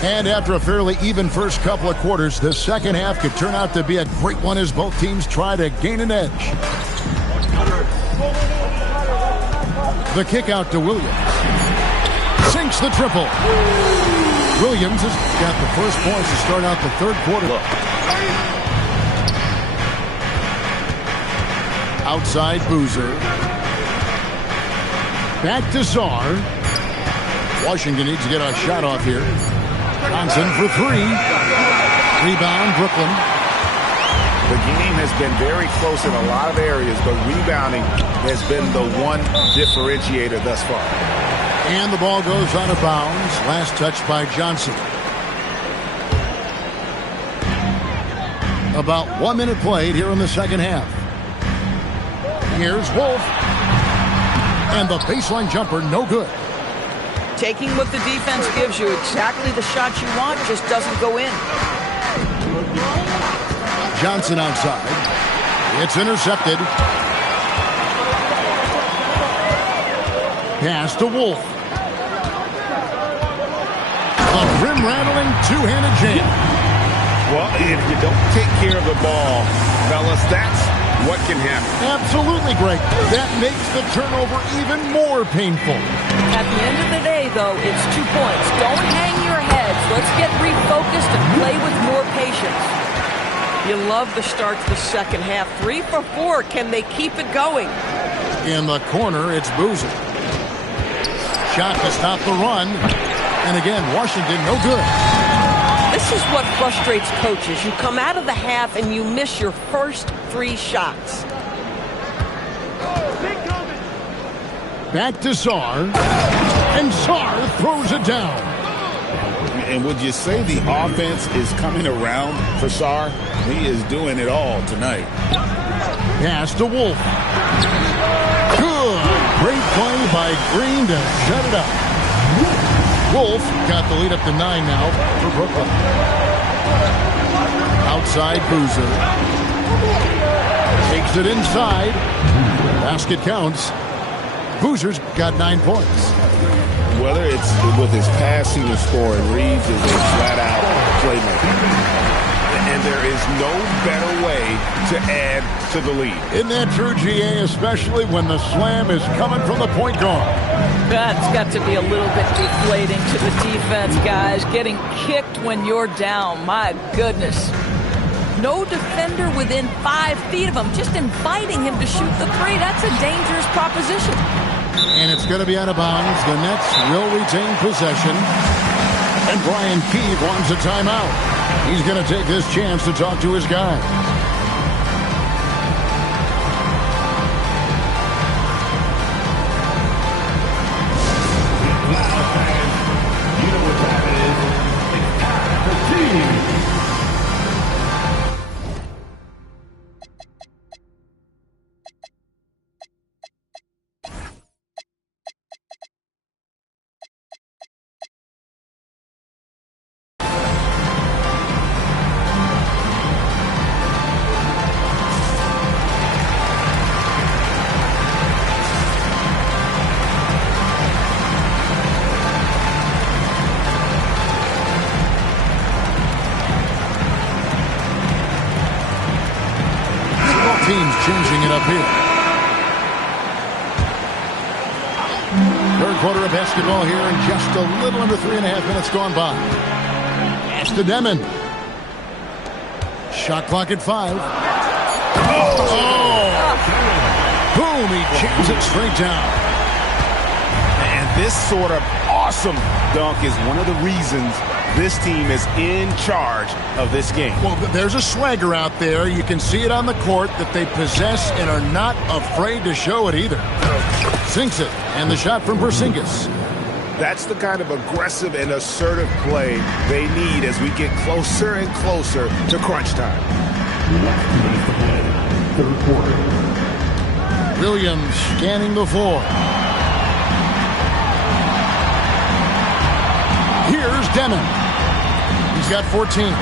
And after a fairly even first couple of quarters, the second half could turn out to be a great one as both teams try to gain an edge. The kick out to Williams. Sinks the triple. Williams has got the first points to start out the third quarter. Outside Boozer. Back to Sarr. Washington needs to get a shot off here. Johnson for 3. Rebound, Brooklyn. The game has been very close in a lot of areas, but rebounding has been the one differentiator thus far. And the ball goes out of bounds. Last touch by Johnson. About 1 minute played here in the second half. Here's Wolf. And the baseline jumper, no good. Taking what the defense gives you, exactly the shot you want, just doesn't go in. Johnson outside. It's intercepted. Pass to Wolf. A rim-rattling two-handed jam. Well, if you don't take care of the ball, fellas, that's what can happen. Absolutely, Greg. That makes the turnover even more painful. At the end of the day, though, it's 2 points. Don't hang your heads. Let's get refocused and play with more patience. You love the start to the second half. 3 for 4. Can they keep it going? In the corner, it's Boozer. Shot to stop the run. And again, Washington, no good. This is what frustrates coaches. You come out of the half and you miss your first 3 shots. Back to Sarr. And Sarr throws it down. And would you say the offense is coming around for Sarr? He is doing it all tonight. Pass to Wolf. Good. Great play by Green to shut it up. Wolf got the lead up to 9 now for Brooklyn. Outside Boozer. Takes it inside. Basket counts. Boozer's got 9 points. Whether it's with his passing or scoring, Reeves is a flat-out playmaker. And there is no better way to add to the lead. Isn't that true, GA, especially when the slam is coming from the point guard? That's got to be a little bit deflating to the defense, guys. Getting kicked when you're down. My goodness. No defender within 5 feet of him, just inviting him to shoot the 3. That's a dangerous proposition. And it's going to be out of bounds. The Nets will retain possession. And Brian Keefe wants a timeout. He's going to take this chance to talk to his guys. teams changing it up here. Third quarter of basketball here, and just a little under 3.5 minutes gone by. Pass to Demon. Shot clock at 5. Boom, he jams it straight down. And this sort of awesome dunk is one of the reasons this team is in charge of this game. Well, there's a swagger out there. You can see it on the court that they possess and are not afraid to show it either. Sinks it, and the shot from Porzingis. That's the kind of aggressive and assertive play they need as we get closer and closer to crunch time. Third quarter. Williams scanning the floor. Here's Demon. He's got 14.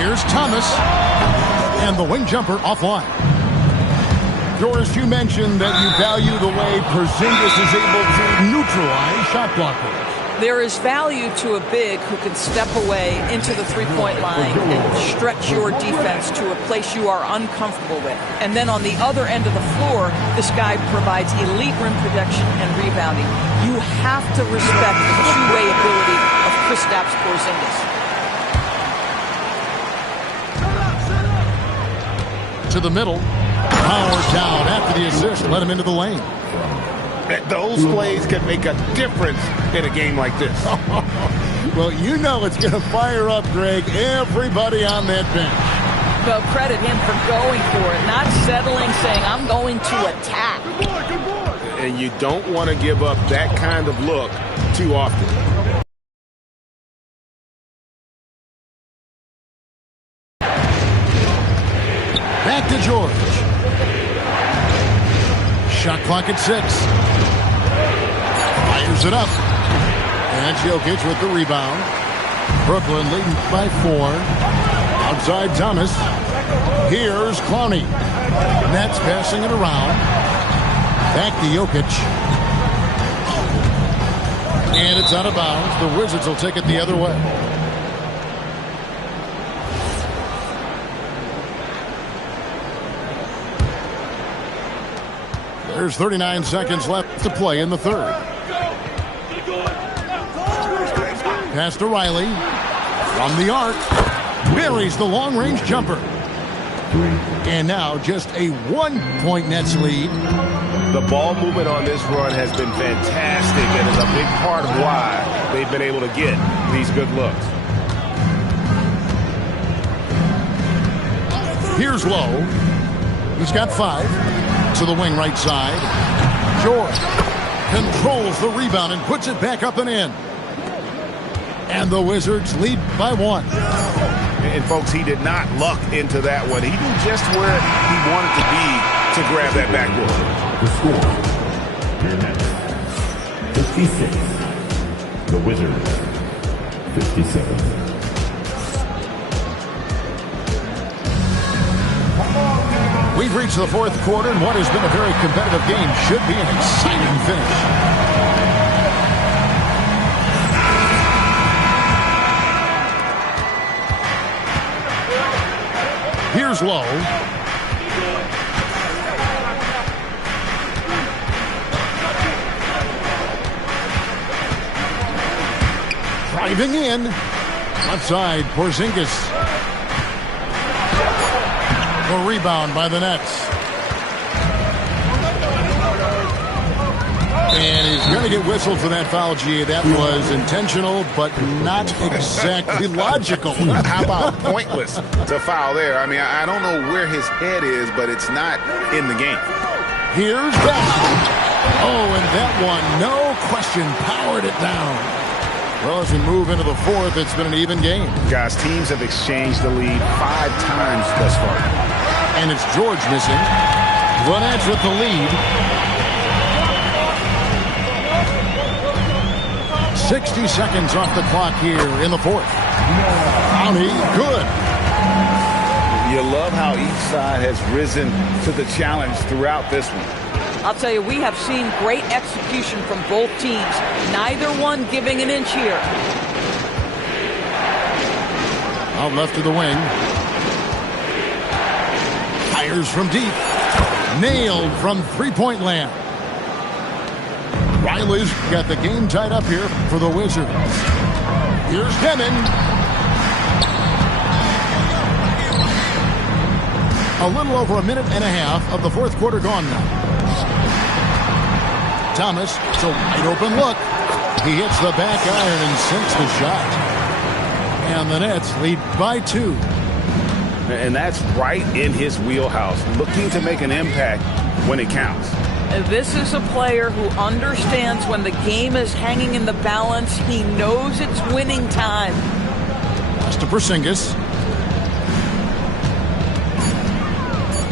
Here's Thomas. And the wing jumper offline. Doris, you mentioned that you value the way Porzingis is able to neutralize shot blockers. There is value to a big who can step away into the three-point line and stretch your defense to a place you are uncomfortable with. And then on the other end of the floor, this guy provides elite rim protection and rebounding. You have to respect the two-way ability of Kristaps Porzingis. To the middle. Power down after the assist. Let him into the lane. Those plays can make a difference in a game like this. Well, you know it's going to fire up, Greg, everybody on that bench. Well, credit him for going for it, not settling, saying, I'm going to attack. And you don't want to give up that kind of look too often. Back to George. Shot clock at 6. Fires it up. And Jokic with the rebound. Brooklyn leading by 4. Outside Thomas. Here's Clowney. Nets passing it around. Back to Jokic. And it's out of bounds. The Wizards will take it the other way. There's 39 seconds left to play in the third. Pass to Riley. From the arc. Buries the long-range jumper. And now just a 1-point Nets lead. The ball movement on this run has been fantastic and is a big part of why they've been able to get these good looks. Here's Lowe. He's got 5. To the wing right side. George controls the rebound and puts it back up and in. And the Wizards lead by 1. And folks, he did not luck into that one. He knew just where he wanted to be to grab that backboard. The score, your Nets, 56. The Wizards, 57. We've reached the fourth quarter, and what has been a very competitive game should be an exciting finish. Here's Lowe. Driving in. Left side, Porzingis. The rebound by the Nets. And he's going to get whistled for that foul, G. That was intentional, but not exactly logical. How about pointless to foul there? I mean, I don't know where his head is, but it's not in the game. Here's that. Oh, and that one, no question, powered it down. Well, as we move into the fourth, it's been an even game. Guys, teams have exchanged the lead 5 times thus far. And it's George missing. The Nets with the lead. 60 seconds off the clock here in the fourth. County, good. You love how each side has risen to the challenge throughout this one. I'll tell you, we have seen great execution from both teams. Neither one giving an inch here. Out left to the wing. Fires from deep. Nailed from three-point land. Riley's got the game tied up here for the Wizards. Here's Demon. A little over a minute and a half of the fourth quarter gone now. Thomas, it's a wide open look. He hits the back iron and sinks the shot. And the Nets lead by 2. And that's right in his wheelhouse, looking to make an impact when it counts. This is a player who understands when the game is hanging in the balance. He knows it's winning time. Pass to Porzingis.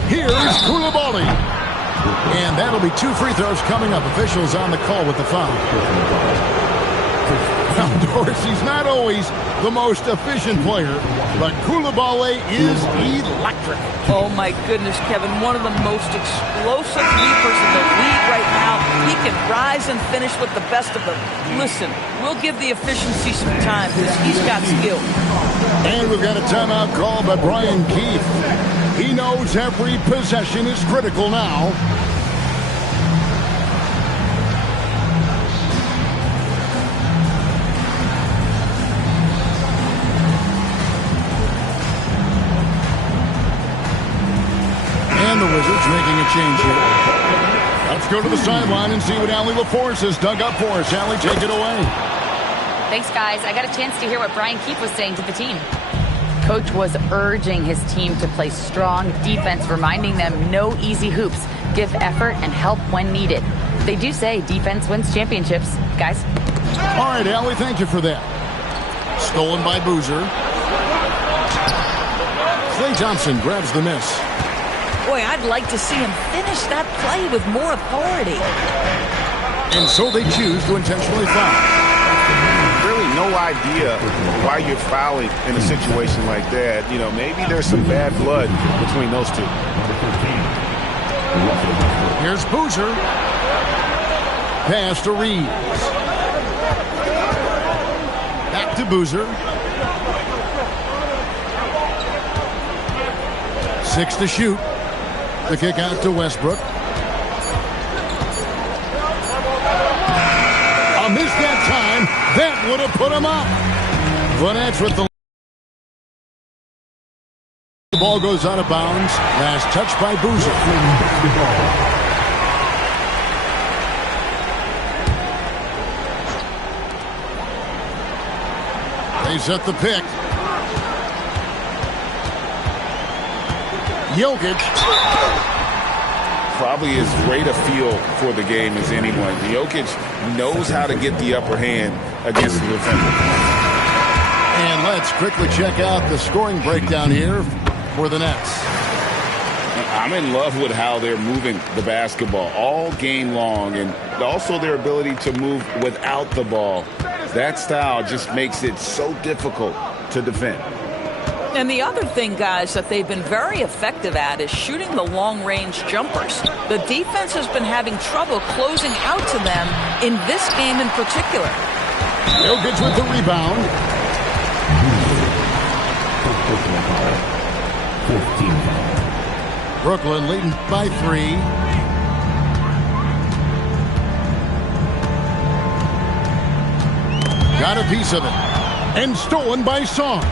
Here's Koulibaly. And that'll be 2 free throws coming up. Officials on the call with the foul. Now, Dorsey's not always the most efficient player, but Koulibaly is electric. Oh, my goodness, Kevin. One of the most explosive leapers in the league right now. He can rise and finish with the best of them. Listen, we'll give the efficiency some time because he's got skill. And we've got a timeout called by Brian Keefe. He knows every possession is critical now. And the Wizards making a change here. Let's go to the sideline and see what Allie LaForce has dug up for us. Allie, take it away. Thanks, guys. I got a chance to hear what Brian Keefe was saying to the team. Coach was urging his team to play strong defense, reminding them no easy hoops, give effort, and help when needed. They do say defense wins championships, guys. All right, Allie, thank you for that. Stolen by Boozer. Klay Thompson grabs the miss. Boy, I'd like to see him finish that play with more authority. And so they choose to intentionally foul. Really no idea why you're fouling in a situation like that. You know, maybe there's some bad blood between those two. Here's Boozer. Pass to Reeves. Back to Boozer. 6 to shoot. The kick out to Westbrook. A miss that time. That would have put him up. Vanetz with the ball goes out of bounds. Last touch by Boozer. They set the pick. Jokic. Probably as great a feel for the game as anyone. Jokic knows how to get the upper hand against the defender. And let's quickly check out the scoring breakdown here for the Nets. I'm in love with how they're moving the basketball all game long, and also their ability to move without the ball. That style just makes it so difficult to defend. And the other thing, guys, that they've been very effective at is shooting the long-range jumpers. The defense has been having trouble closing out to them in this game in particular. Jokic with the rebound. 15. Brooklyn leading by 3. Got a piece of it. And stolen by Song.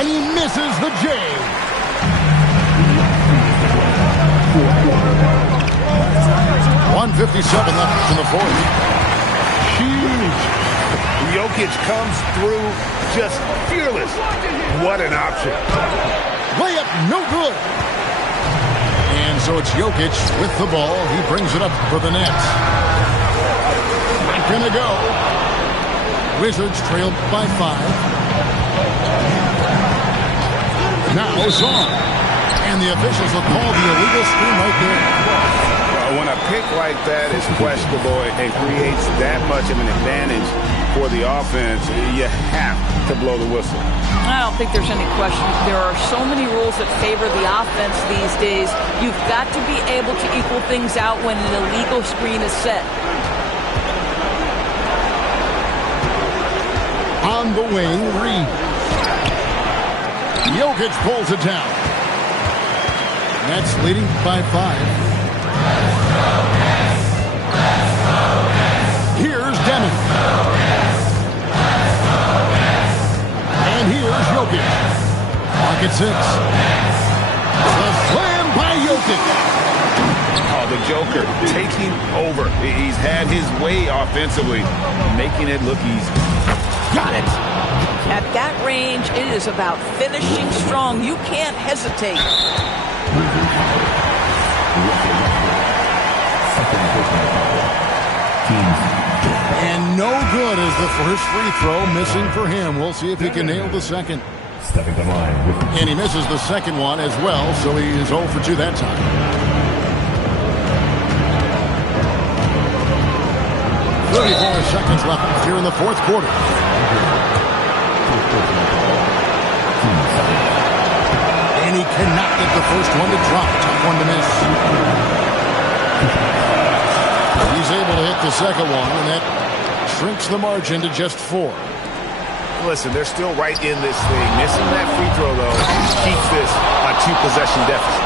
And he misses the J. .157 left in the fourth. Huge. Jokic comes through just fearless. What an option. Layup, no good. And so it's Jokic with the ball. He brings it up for the Nets. Not gonna go. Wizards trailed by 5. Now Song. And the officials will call the illegal screen right there. When a pick like that is questionable and creates that much of an advantage for the offense, you have to blow the whistle. I don't think there's any question. There are so many rules that favor the offense these days. You've got to be able to equal things out when an illegal screen is set. On the wing, Reeves. Jokic pulls it down. Nets leading by 5. Here's Deming. And here's Jokic. Clock at 6. The slam by Jokic. Oh, the Joker taking over. He's had his way offensively, making it look easy. Got it. At that range, it is about finishing strong. You can't hesitate. And no good is the first free throw, missing for him. We'll see if he can nail the second. Stepping the line. And he misses the second one as well, so he is 0 for 2 that time. 34 seconds left here in the fourth quarter. And he cannot get the first one to drop. Tough one to miss. He's able to hit the second one, and that shrinks the margin to just 4. Listen, they're still right in this thing. Missing that free throw, though, keeps this a 2-possession deficit.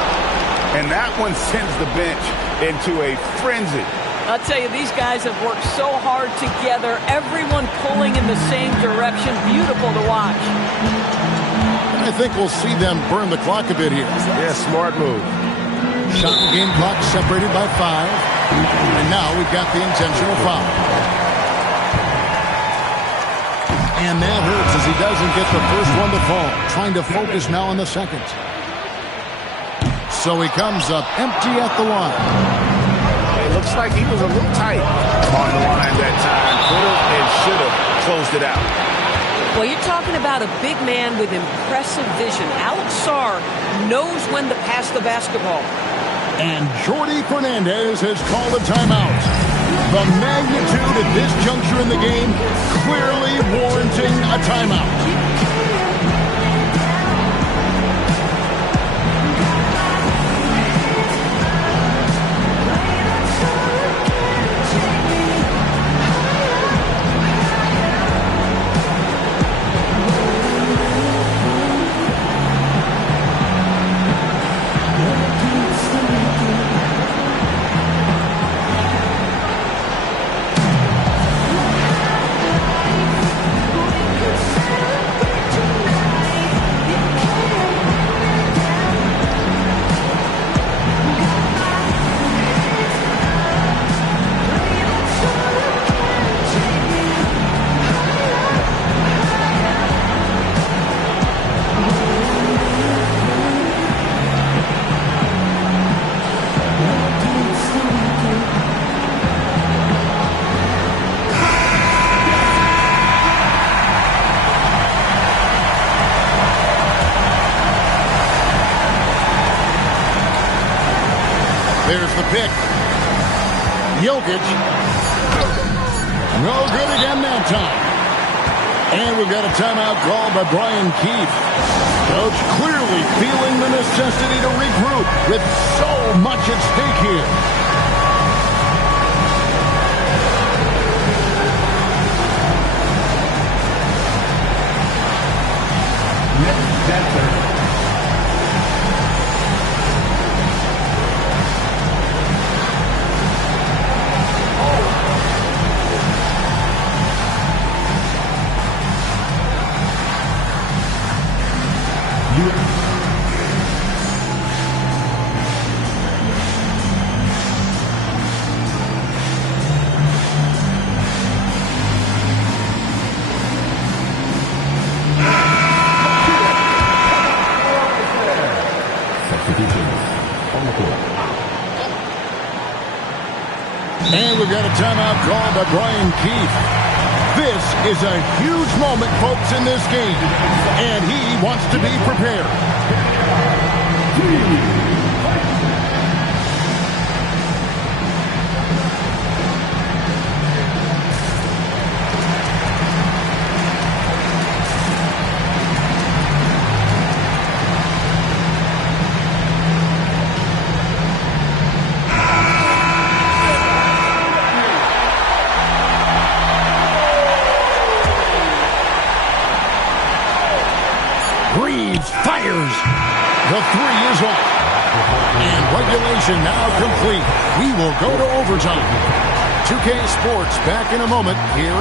And that one sends the bench into a frenzy. I'll tell you, these guys have worked so hard together. Everyone pulling in the same direction. Beautiful to watch. I think we'll see them burn the clock a bit here. Yeah, smart move. Shot and game clock separated by 5. And now we've got the intentional foul. And that hurts as he doesn't get the first one to fall. Trying to focus now on the second. So he comes up empty at the line. It looks like he was a little tight on the line that time. Could have and should have closed it out. Well, you're talking about a big man with impressive vision. Alex Sarr knows when to pass the basketball. And Jordi Fernandez has called a timeout. The magnitude at this juncture in the game clearly warranting a timeout. There's the pick. Jokic. No good again that time. And we've got a timeout called by Brian Keefe. Coach clearly feeling the necessity to regroup with so much at stake here. Next dancer. And we've got a timeout called by Brian Keefe. This is a huge moment, folks, in this game. And he wants to be prepared. Reeves fires. The three is off. And regulation now complete. We will go to overtime. 2K Sports back in a moment here.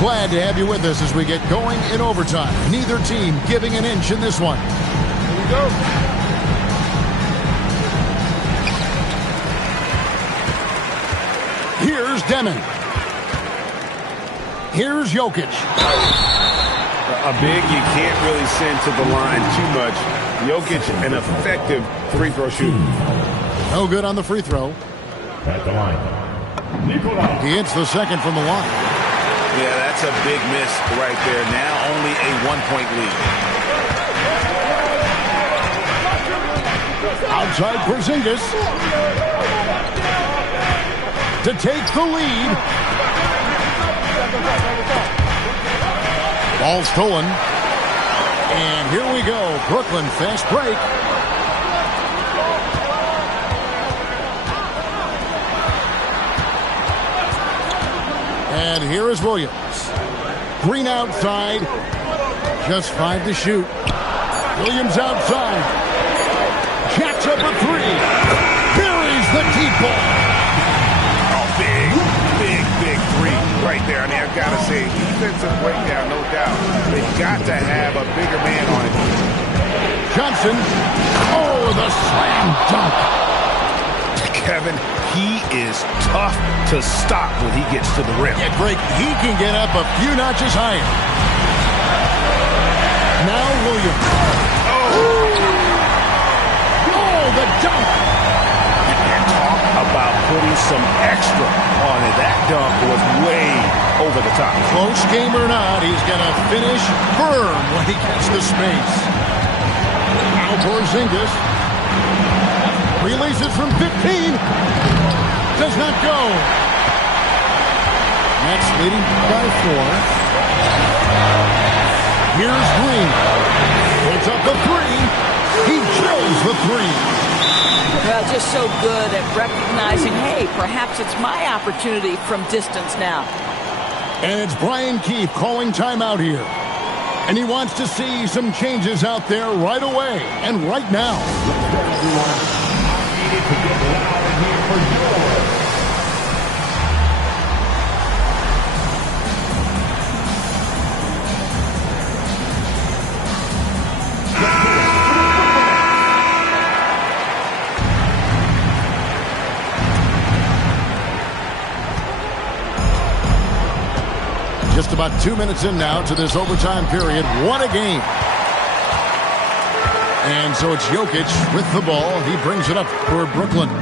Glad to have you with us as we get going in overtime. Neither team giving an inch in this one. Here we go. Here's Demon. Here's Jokic. A big you can't really send to the line too much. Jokic, an effective free-throw shooter. No good on the free throw. At the line. He hits the second from the line. Yeah, that's a big miss right there. Now only a 1-point lead. Outside Porzingis to take the lead. Ball stolen. And here we go. Brooklyn fast break. And here is Williams. Green outside. Just 5 to shoot. Williams outside. Jacks up a 3. Buries the deep ball. Oh, big 3 right there. I mean, I've got to say, defensive breakdown, no doubt. They've got to have a bigger man on it. Johnson. Oh, the slam dunk. Kevin, he is tough to stop when he gets to the rim. Yeah, Greg, he can get up a few notches higher. Now Williams. Oh, the dunk. And talk about putting some extra on it. That dunk was way over the top. Close game or not, he's going to finish firm when he gets the space. Now Porzingis. Releases from 15. Does not go. Nets leading by 4. Here's Green. Puts up the 3. He drills the 3. Well, just so good at recognizing, hey, perhaps it's my opportunity from distance now. And it's Brian Keefe calling timeout here. And he wants to see some changes out there right away and right now. To get loud here for yours. Just about 2 minutes in now to this overtime period. What a game. And so it's Jokic with the ball. He brings it up for Brooklyn. A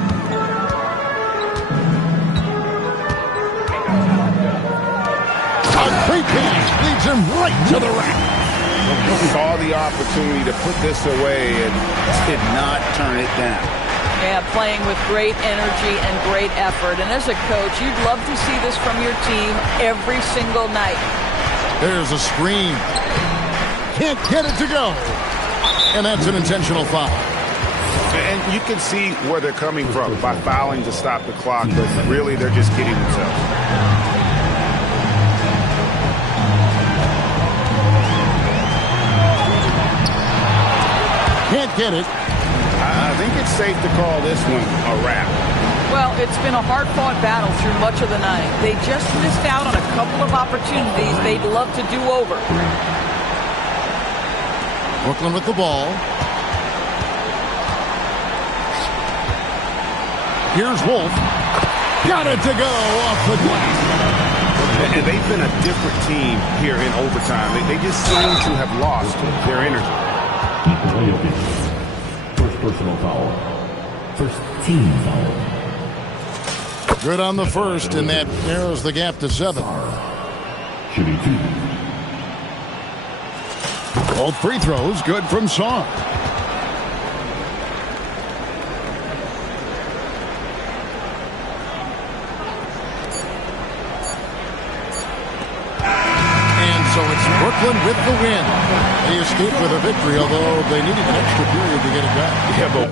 great pass leads him right to the rack. Saw the opportunity to put this away and did not turn it down. Yeah, playing with great energy and great effort. And as a coach, you'd love to see this from your team every single night. There's a screen. Can't get it to go. And that's an intentional foul. And you can see where they're coming from by fouling to stop the clock, but really they're just kidding themselves. Can't get it. I think it's safe to call this one a wrap. Well, it's been a hard-fought battle through much of the night. They just missed out on a couple of opportunities they'd love to do over. Brooklyn with the ball. Here's Wolf. Got it to go off the glass. And they've been a different team here in overtime. They just seem to have lost their energy. First personal foul. First team foul. Good on the first, and that narrows the gap to 7. Shooting 2. Both free throws good from Song. And so it's Brooklyn with the win. They escaped with a victory, although they needed an extra period to get it done. Yeah, but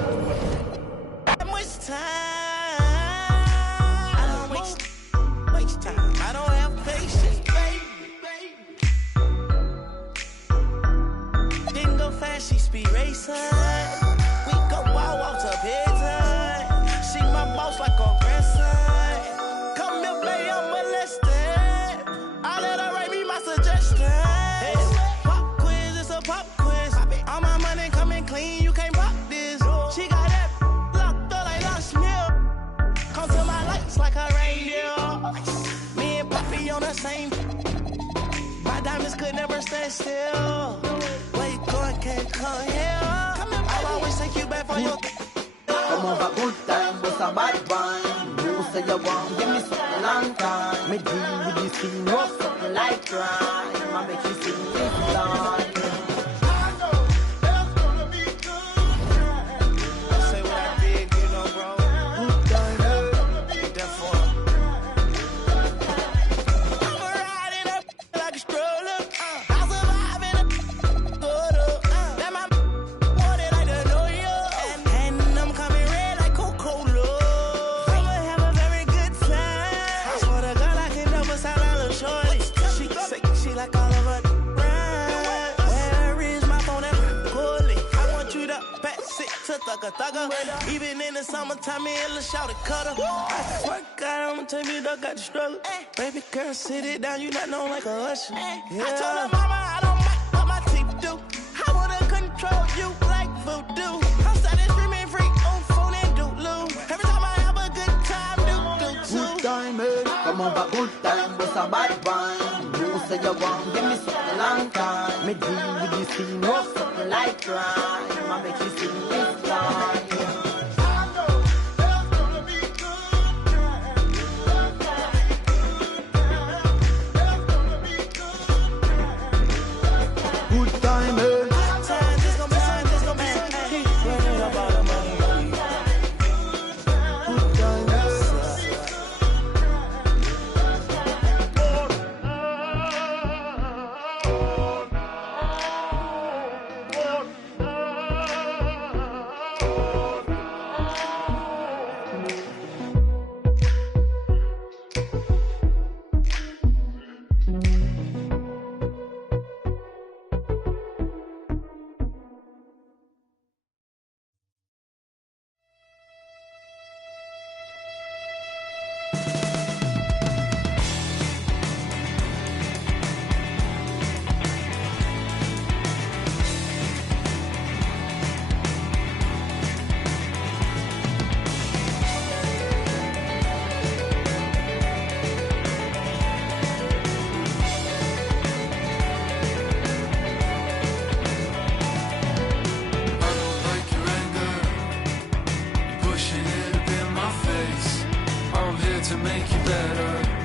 same. My diamonds could never stand still. Where you going, can't come here. I'll always take you back for your. Come over, good time, but a bad one. You say you want, give me something long time. Me deal with this thing, rough something like crime. I make you sing this song. Even in the summertime, me and Lil' Shawty cutter. I swear to God, I'ma tell you, dog got the struggle. Baby girl, sit it down, you not known like a usher. Yeah. I told her mama I don't mind what my teeth do. I wanna control you like voodoo. I'm starting screaming freak on phone and doodloo. Every time I have a good time, do. Good time, eh? Come over, good time, but a bad one. You say you want, give me something long time. Me deal with this thing, rough something like crime. I make you sing this song. to make you better.